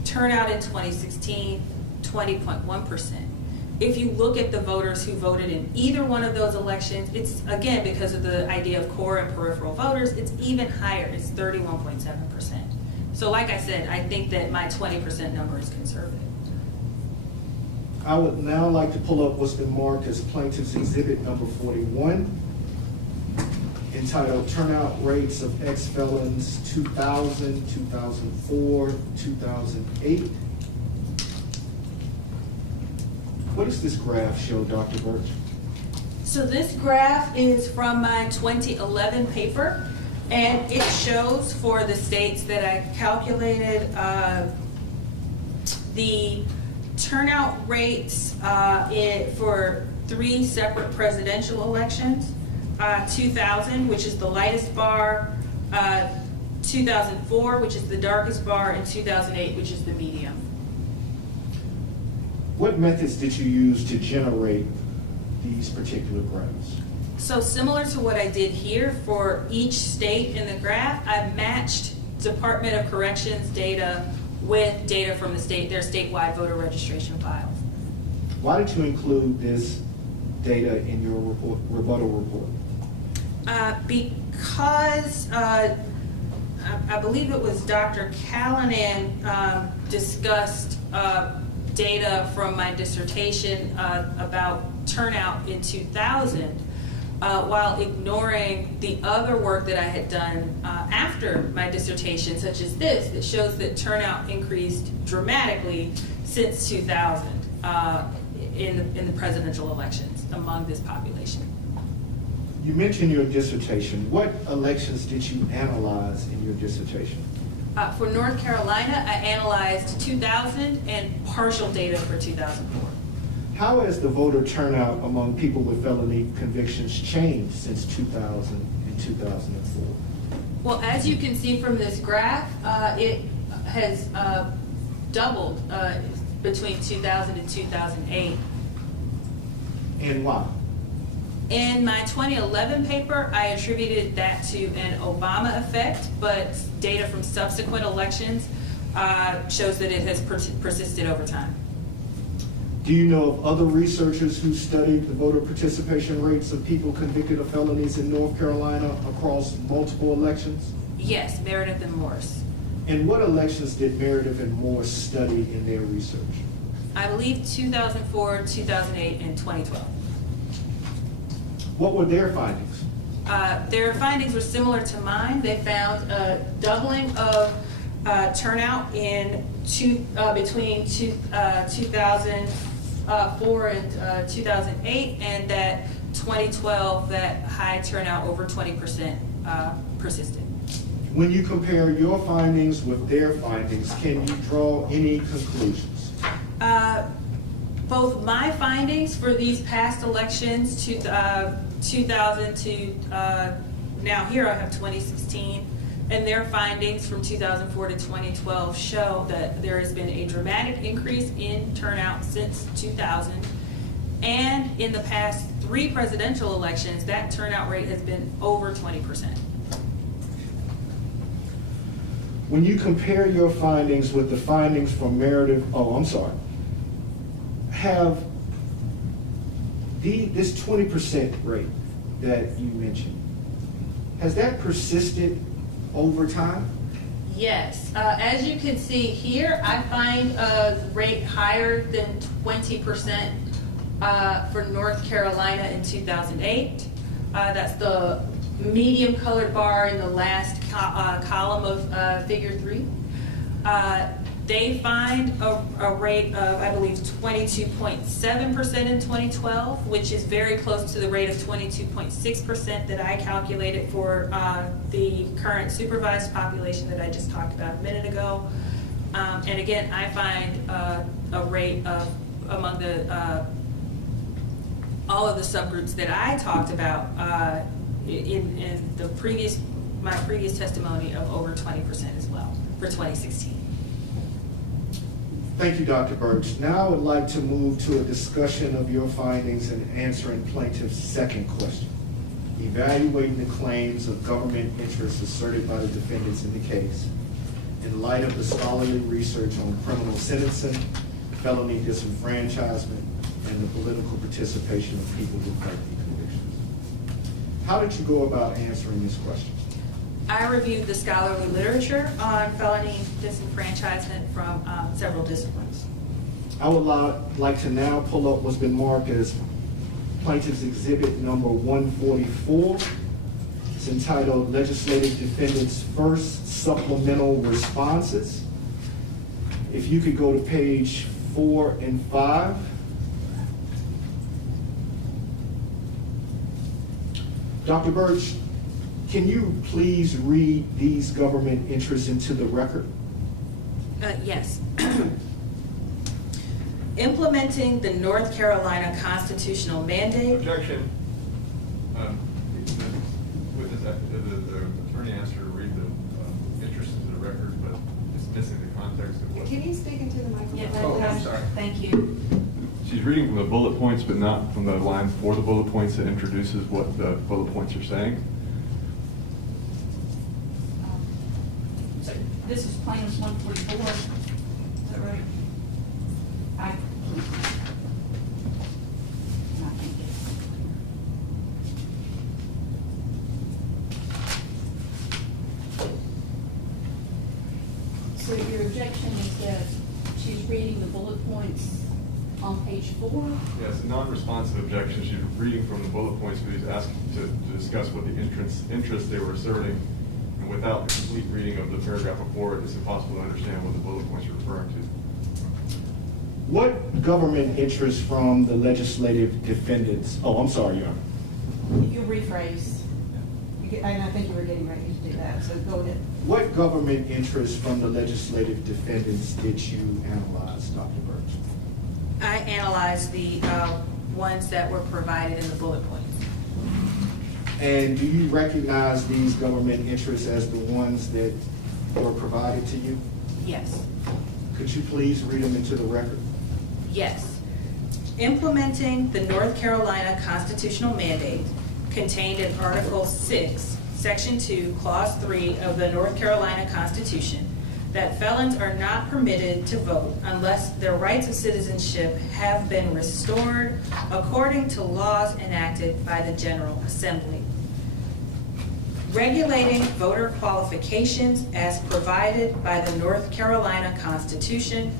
Turnout in 2016, 20.1%. If you look at the voters who voted in either one of those elections, it's, again, because of the idea of core and peripheral voters, it's even higher. It's 31.7%. So like I said, I think that my 20% number is conservative. I would now like to pull up what's been marked as Plaintiff's Exhibit number 41, entitled Turnout Rates of Ex-Felons 2000, 2004, 2008. What does this graph show, Dr. Birch? So this graph is from my 2011 paper, and it shows for the states that I calculated the turnout rates for 3 separate presidential elections. 2000, which is the lightest bar, 2004, which is the darkest bar, and 2008, which is the medium. What methods did you use to generate these particular graphs? So similar to what I did here, for each state in the graph, I matched Department of Corrections data with data from their statewide voter registration files. Why did you include this data in your report, rebuttal report? Because I believe it was Dr. Callanan discussed data from my dissertation about turnout in 2000, while ignoring the other work that I had done after my dissertation, such as this, that shows that turnout increased dramatically since 2000 in the presidential elections among this population. You mentioned your dissertation. What elections did you analyze in your dissertation? For North Carolina, I analyzed 2000 and partial data for 2004. How has the voter turnout among people with felony convictions changed since 2000 and 2004? Well, as you can see from this graph, it has doubled between 2000 and 2008. And why? In my 2011 paper, I attributed that to an Obama effect, but data from subsequent elections shows that it has persisted over time. Do you know of other researchers who studied the voter participation rates of people convicted of felonies in North Carolina across multiple elections? Yes, Meredith and Morris. And what elections did Meredith and Morris study in their research? I believe 2004, 2008, and 2012. What were their findings? Their findings were similar to mine. They found a doubling of turnout in between 2004 and 2008, and that 2012, that high turnout over 20% persisted. When you compare your findings with their findings, can you draw any conclusions? Both my findings for these past elections, 2000 to now here I have 2016, and their findings from 2004 to 2012 show that there has been a dramatic increase in turnout since 2000. And in the past 3 presidential elections, that turnout rate has been over 20%. When you compare your findings with the findings from Meredith, have this 20% rate that you mentioned, has that persisted over time? Yes, as you can see here, I find a rate higher than 20% for North Carolina in 2008. That's the medium colored bar in the last column of figure 3. They find a rate of, I believe, 22.7% in 2012, which is very close to the rate of 22.6% that I calculated for the current supervised population that I just talked about a minute ago. And again, I find a rate of, among the all of the subgroups that I talked about in my previous testimony of over 20% as well for 2016. Thank you, Dr. Birch. Now I would like to move to a discussion of your findings and answering plaintiff's second question. Evaluating the claims of government interests asserted by the defendants in the case in light of the scholarly research on criminal sentencing, felony disenfranchisement, and the political participation of people with felony convictions. How did you go about answering this question? I reviewed the scholarly literature on felony disenfranchisement from several disciplines. I would like to now pull up what's been marked as Plaintiff's Exhibit number 144. It's entitled Legislative Defendants' First Supplemental Responses. If you could go to page 4 and 5. Dr. Birch, can you please read these government interests into the record? Yes. Implementing the North Carolina constitutional mandate. Objection. Witness, the attorney asked her to read the interests into the record, but it's missing the context of what. Can you speak into the microphone? Yeah. Oh, I'm sorry. Thank you. She's reading from the bullet points, but not from the line for the bullet points that introduces what the bullet points are saying. So this is plaintiff's 144. that right? I can't get it. So your objection is that she's reading the bullet points on page 4? Yes, a non-responsive objection. She's reading from the bullet points, but he's asking to discuss what the interest they were asserting. And without the complete reading of the paragraph before it, it's impossible to understand what the bullet points are referring to. What government interest from the legislative defendants? Oh, I'm sorry, Your Honor. You rephrase. And I think you were getting ready to do that, so go ahead. What government interest from the legislative defendants did you analyze, Dr. Birch? I analyzed the ones that were provided in the bullet points. And do you recognize these government interests as the ones that were provided to you? Yes. Could you please read them into the record? Yes. Implementing the North Carolina constitutional mandate contained in Article 6, Section 2, Clause 3 of the North Carolina Constitution, that felons are not permitted to vote unless their rights of citizenship have been restored according to laws enacted by the General Assembly. Regulating voter qualifications as provided by the North Carolina Constitution,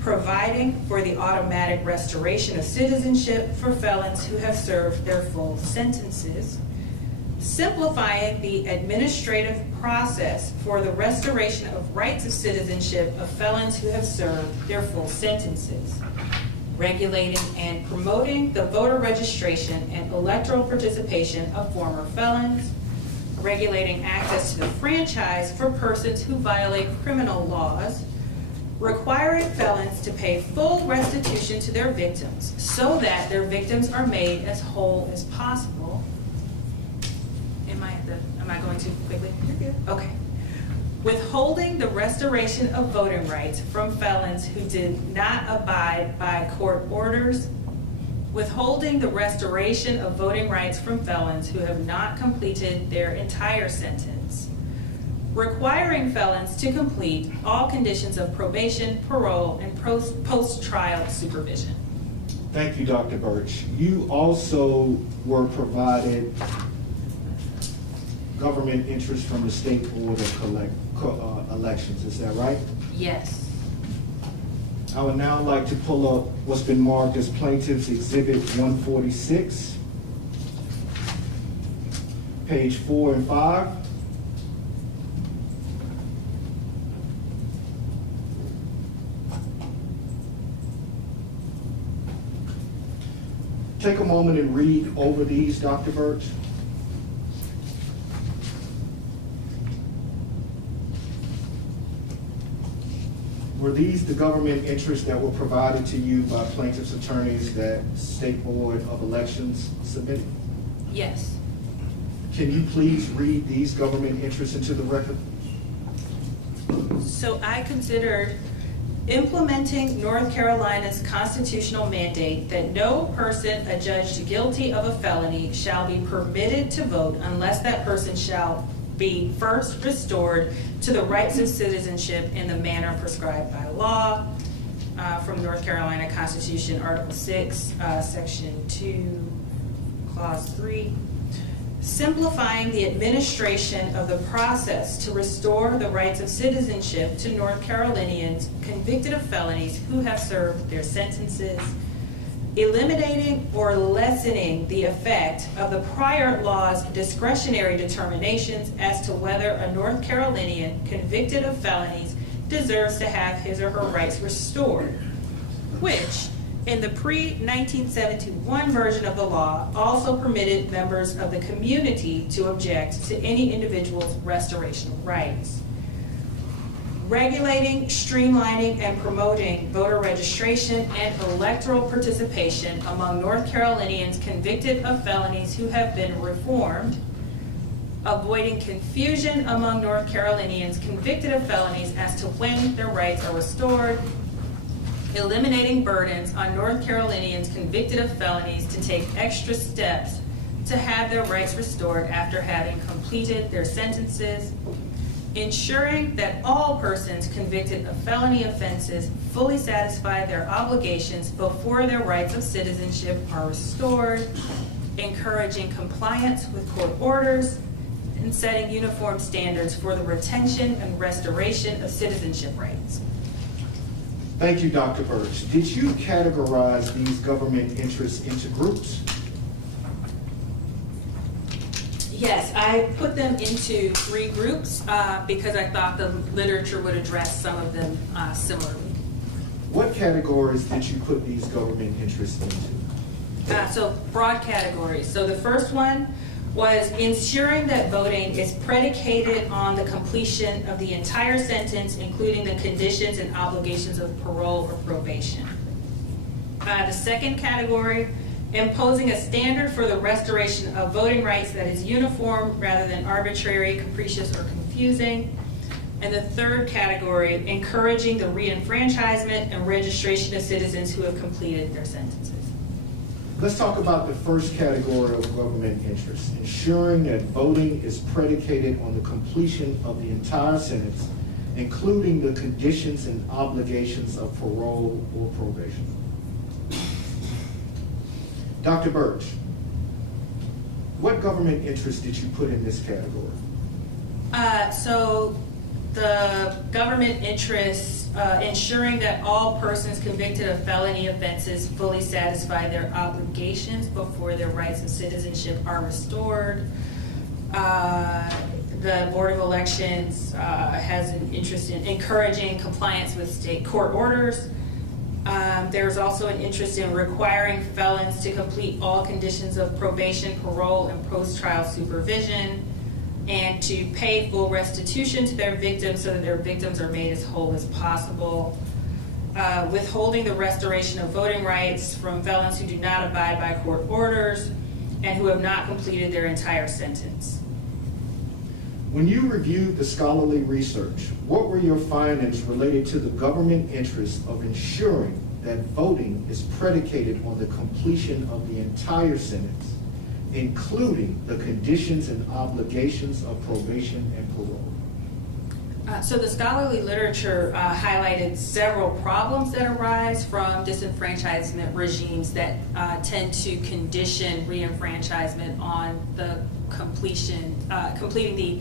providing for the automatic restoration of citizenship for felons who have served their full sentences, simplifying the administrative process for the restoration of rights of citizenship of felons who have served their full sentences, regulating and promoting the voter registration and electoral participation of former felons, regulating access to the franchise for persons who violate criminal laws, requiring felons to pay full restitution to their victims so that their victims are made as whole as possible. Am I going too quickly? You're good. Okay. Withholding the restoration of voting rights from felons who did not abide by court orders. Withholding the restoration of voting rights from felons who have not completed their entire sentence. Requiring felons to complete all conditions of probation, parole, and post-trial supervision. Thank you, Dr. Birch. You also were provided government interest from the State Board of Elections, is that right? Yes. I would now like to pull up what's been marked as Plaintiff's Exhibit 146, page 4 and 5. Take a moment and read over these, Dr. Birch. Were these the government interests that were provided to you by plaintiff's attorneys that State Board of Elections submitted? Yes. Can you please read these government interests into the record? So I considered implementing North Carolina's constitutional mandate that no person adjudged guilty of a felony shall be permitted to vote unless that person shall be first restored to the rights of citizenship in the manner prescribed by law, from North Carolina Constitution, Article 6, Section 2, Clause 3. Simplifying the administration of the process to restore the rights of citizenship to North Carolinians convicted of felonies who have served their sentences. Eliminating or lessening the effect of the prior law's discretionary determinations as to whether a North Carolinian convicted of felonies deserves to have his or her rights restored, which, in the pre-1971 version of the law, also permitted members of the community to object to any individual's restoration of rights. Regulating, streamlining, and promoting voter registration and electoral participation among North Carolinians convicted of felonies who have been reformed. Avoiding confusion among North Carolinians convicted of felonies as to when their rights are restored. Eliminating burdens on North Carolinians convicted of felonies to take extra steps to have their rights restored after having completed their sentences. ensuring that all persons convicted of felony offenses fully satisfy their obligations before their rights of citizenship are restored, encouraging compliance with court orders, and setting uniform standards for the retention and restoration of citizenship rights. Thank you, Dr. Birch. Did you categorize these government interests into groups? Yes, I put them into 3 groups because I thought the literature would address some of them similarly. What categories did you put these government interests into? So broad categories. So the first one was ensuring that voting is predicated on the completion of the entire sentence, including the conditions and obligations of parole or probation. The second category, imposing a standard for the restoration of voting rights that is uniform rather than arbitrary, capricious, or confusing. And the third category, encouraging the reenfranchisement and registration of citizens who have completed their sentences. Let's talk about the first category of government interest, ensuring that voting is predicated on the completion of the entire sentence, including the conditions and obligations of parole or probation. Dr. Birch, what government interest did you put in this category? So the government interests, ensuring that all persons convicted of felony offenses fully satisfy their obligations before their rights of citizenship are restored. The Board of Elections has an interest in encouraging compliance with state court orders. There's also an interest in requiring felons to complete all conditions of probation, parole, and post-trial supervision, and to pay full restitution to their victims so that their victims are made as whole as possible. Withholding the restoration of voting rights from felons who do not abide by court orders and who have not completed their entire sentence. When you reviewed the scholarly research, what were your findings related to the government interest of ensuring that voting is predicated on the completion of the entire sentence, including the conditions and obligations of probation and parole? So the scholarly literature highlighted several problems that arise from disenfranchisement regimes that tend to condition reenfranchisement on the completing the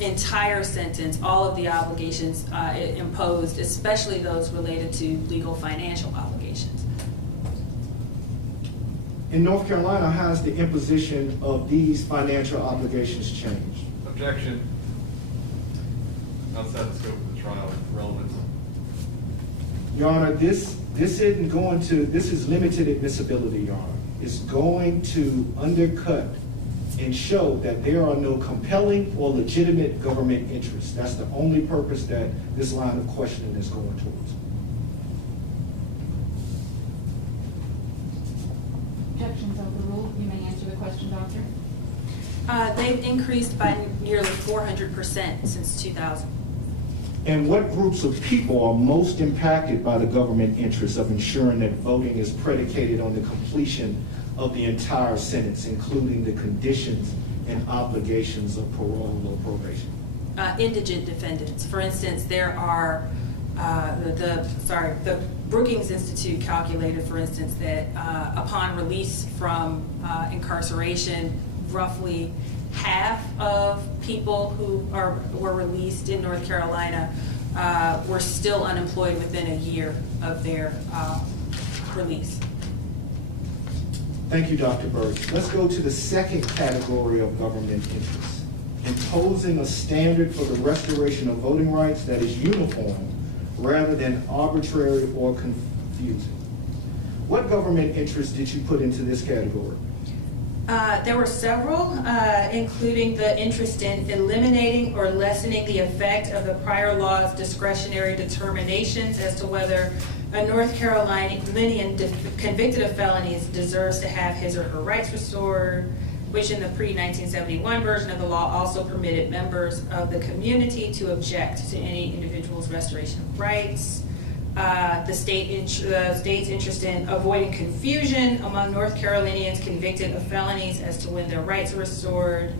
entire sentence, all of the obligations imposed, especially those related to legal financial obligations. In North Carolina, how has the imposition of these financial obligations changed? Objection. Outside the scope of the trial relevance. Your Honor, this is limited admissibility, Your Honor. It's going to undercut and show that there are no compelling or legitimate government interests. That's the only purpose that this line of questioning is going towards. Objections overruled. You may answer the question, Doctor. They've increased by nearly 400% since 2000. And what groups of people are most impacted by the government interest of ensuring that voting is predicated on the completion of the entire sentence, including the conditions and obligations of parole or probation? Indigent defendants. For instance, there are the Brookings Institute calculated, for instance, that upon release from incarceration, roughly half of people who were released in North Carolina were still unemployed within a year of their release. Thank you, Dr. Birch. Let's go to the second category of government interest, imposing a standard for the restoration of voting rights that is uniform rather than arbitrary or confusing. What government interest did you put into this category? There were several, including the interest in eliminating or lessening the effect of the prior law's discretionary determinations as to whether a North Carolinian convicted of felonies deserves to have his or her rights restored, which in the pre-1971 version of the law also permitted members of the community to object to any individual's restoration of rights. The state's interest in avoiding confusion among North Carolinians convicted of felonies as to when their rights are restored.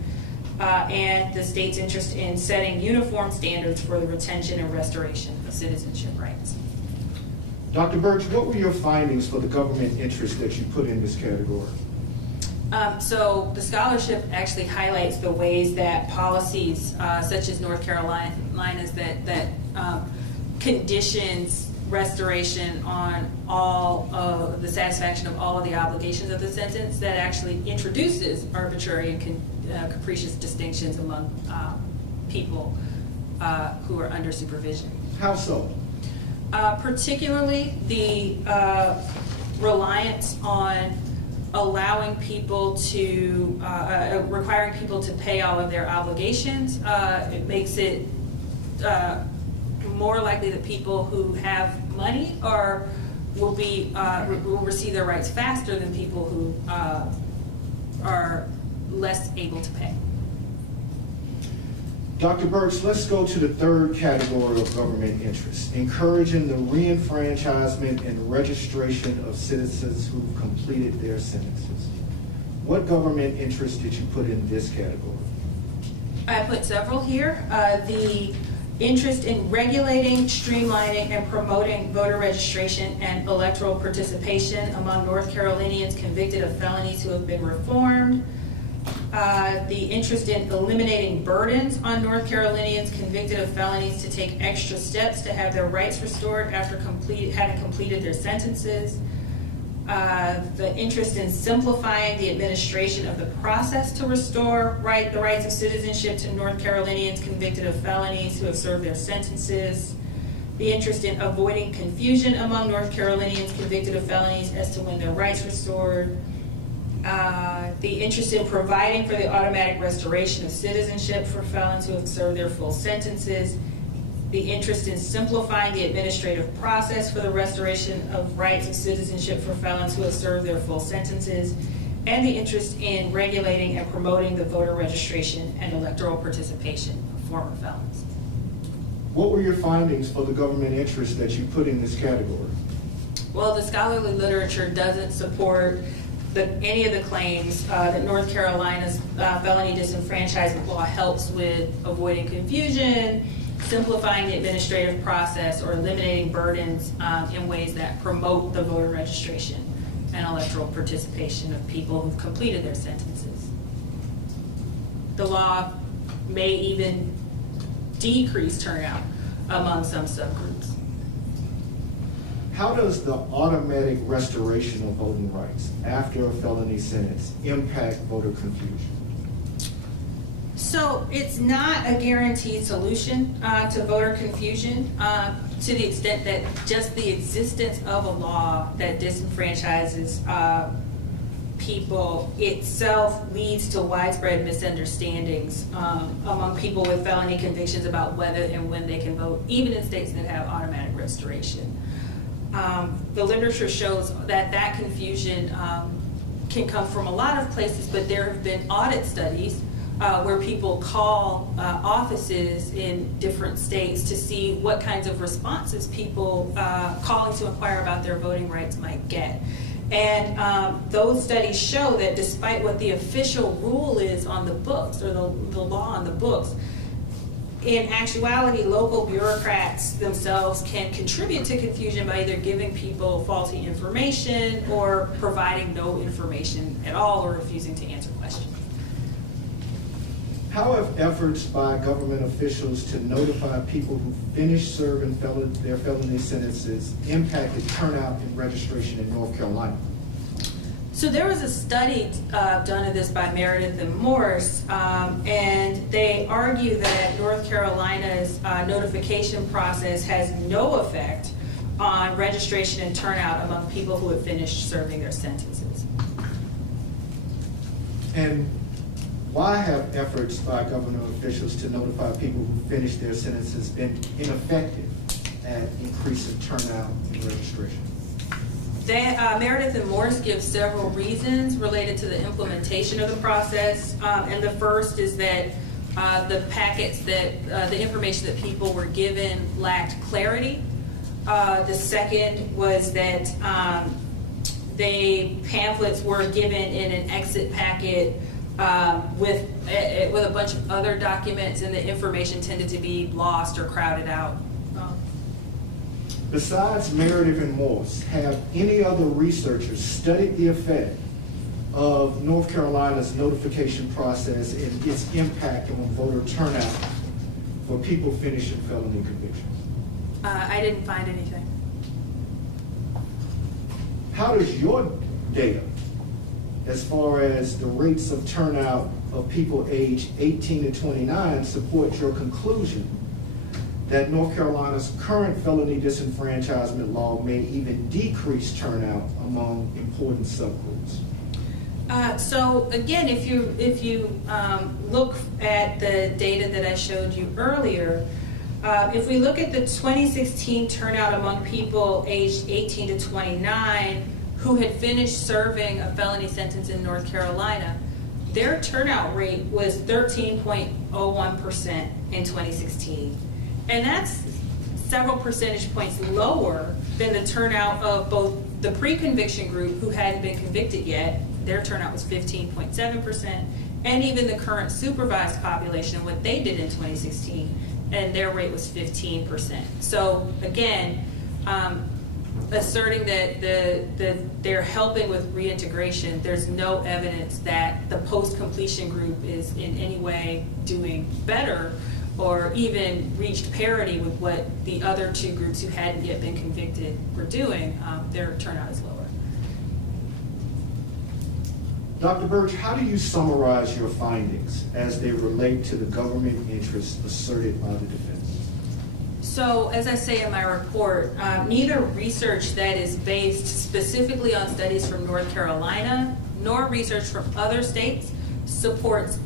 and the state's interest in setting uniform standards for the retention and restoration of citizenship rights. Dr. Birch, what were your findings for the government interest that you put in this category? So the scholarship actually highlights the ways that policies such as North Carolina's that conditions restoration on all of the satisfaction of all of the obligations of the sentence, that actually introduces arbitrary and capricious distinctions among people who are under supervision. How so? Particularly the reliance on allowing people to, requiring people to pay all of their obligations. It makes it more likely that people who have money will receive their rights faster than people who are less able to pay. Dr. Birch, let's go to the third category of government interest, encouraging the reenfranchisement and registration of citizens who've completed their sentences. What government interest did you put in this category? I put several here. The interest in regulating, streamlining, and promoting voter registration and electoral participation among North Carolinians convicted of felonies who have been reformed. The interest in eliminating burdens on North Carolinians convicted of felonies to take extra steps to have their rights restored after having completed their sentences. The interest in simplifying the administration of the process to restore the rights of citizenship to North Carolinians convicted of felonies who have served their sentences. The interest in avoiding confusion among North Carolinians convicted of felonies as to when their rights restored. The interest in providing for the automatic restoration of citizenship for felons who have served their full sentences. The interest in simplifying the administrative process for the restoration of rights of citizenship for felons who have served their full sentences. And the interest in regulating and promoting the voter registration and electoral participation of former felons. What were your findings for the government interest that you put in this category? Well, the scholarly literature doesn't support any of the claims that North Carolina's felony disenfranchisement law helps with avoiding confusion, simplifying the administrative process, or eliminating burdens in ways that promote the voter registration and electoral participation of people who've completed their sentences. The law may even decrease turnout among some subgroups. How does the automatic restoration of voting rights after a felony sentence impact voter confusion? So it's not a guaranteed solution to voter confusion to the extent that just the existence of a law that disenfranchises people itself leads to widespread misunderstandings among people with felony convictions about whether and when they can vote, even in states that have automatic restoration. The literature shows that confusion can come from a lot of places, but there have been audit studies where people call offices in different states to see what kinds of responses people calling to inquire about their voting rights might get. And those studies show that despite what the official rule is on the books, or the law on the books, in actuality, local bureaucrats themselves can contribute to confusion by either giving people faulty information or providing no information at all or refusing to answer questions. How have efforts by government officials to notify people who finished serving their felony sentences impacted turnout and registration in North Carolina? So there was a study done of this by Meredith and Morse, and they argue that North Carolina's notification process has no effect on registration and turnout among people who have finished serving their sentences. And why have efforts by government officials to notify people who finished their sentences been ineffective at increasing turnout and registration? Meredith and Morse give several reasons related to the implementation of the process, and the first is that the packets that the information that people were given lacked clarity. The second was that the pamphlets were given in an exit packet with a bunch of other documents, and the information tended to be lost or crowded out. Besides Meredith and Morse, have any other researchers studied the effect of North Carolina's notification process and its impact on voter turnout for people finishing felony convictions? I didn't find anything. How does your data, as far as the rates of turnout of people aged 18 to 29, support your conclusion that North Carolina's current felony disenfranchisement law may even decrease turnout among important subgroups? So again, if you look at the data that I showed you earlier, if we look at the 2016 turnout among people aged 18 to 29 who had finished serving a felony sentence in North Carolina, their turnout rate was 13.01% in 2016. And that's several percentage points lower than the turnout of both the pre-conviction group who hadn't been convicted yet. Their turnout was 15.7%, and even the current supervised population, what they did in 2016, and their rate was 15%. So again, asserting that they're helping with reintegration, there's no evidence that the post-completion group is in any way doing better or even reached parity with what the other two groups who hadn't yet been convicted were doing. Their turnout is lower. Dr. Birch, how do you summarize your findings as they relate to the government interests asserted by the defense? So, as I say in my report, neither research that is based specifically on studies from North Carolina nor research from other states supports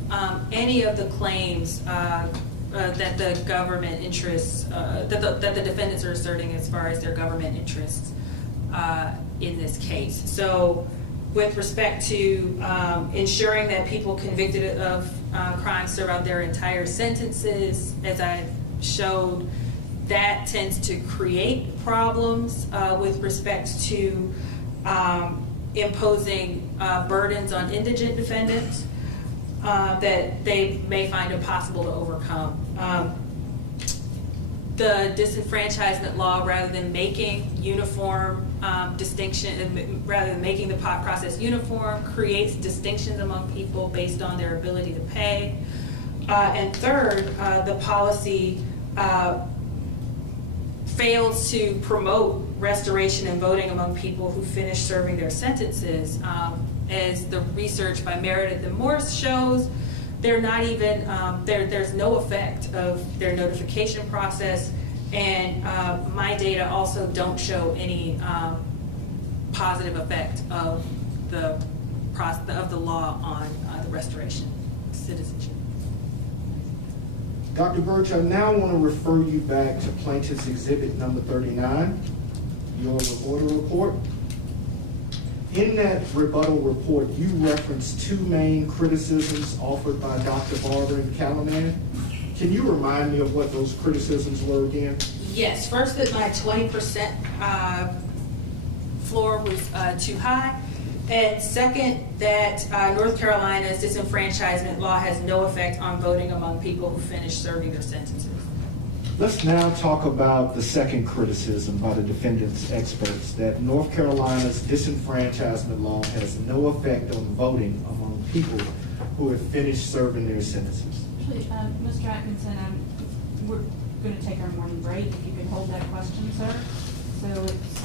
any of the claims that the government interests, that the defendants are asserting as far as their government interests in this case. So, with respect to ensuring that people convicted of crimes serve out their entire sentences, as I showed, that tends to create problems with respect to imposing burdens on indigent defendants that they may find impossible to overcome. The disenfranchisement law, rather than making uniform distinction, rather than making the process uniform, creates distinctions among people based on their ability to pay. And third, the policy fails to promote restoration and voting among people who finish serving their sentences. As the research by Meredith and Morse shows, they're not even, there's no effect of their notification process, and my data also don't show any positive effect of the law on the restoration of citizenship. Dr. Birch, I now want to refer you back to Plaintiff's Exhibit number 39, your rebuttal report. In that rebuttal report, you referenced two main criticisms offered by Dr. Barber and Callahan. Can you remind me of what those criticisms were again? Yes, first that my 20% floor was too high, and second that North Carolina's disenfranchisement law has no effect on voting among people who finish serving their sentences. Let's now talk about the second criticism by the defendant's experts, that North Carolina's disenfranchisement law has no effect on voting among people who have finished serving their sentences. Actually, Mr. Atkinson, we're going to take our morning break. If you could hold that question, sir. So it's,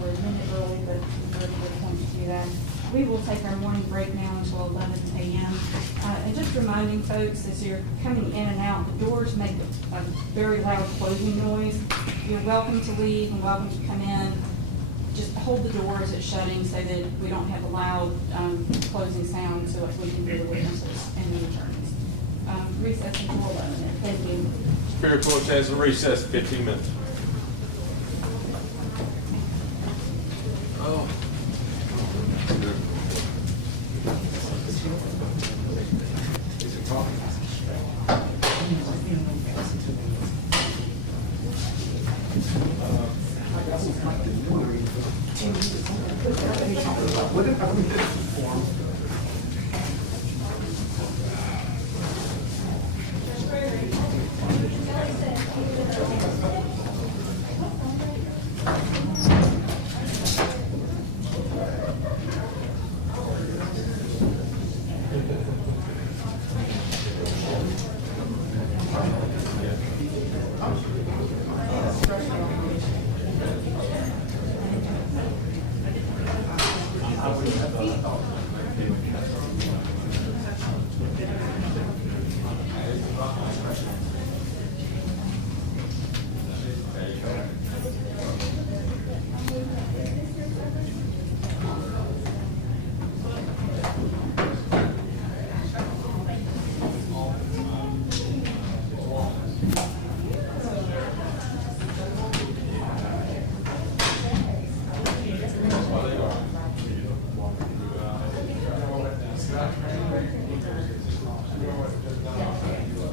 we're a minute early, but we're a good point to do that. We will take our morning break now until 11 a.m. And just reminding folks, as you're coming in and out, the doors make a very loud closing noise. You're welcome to leave and welcome to come in. Just hold the door as it's shutting so that we don't have a loud closing sound so that we can hear the witnesses and the attorneys. Recess until 11. Thank you. Superior Court has a recess 15 minutes. Oh. What if I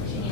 She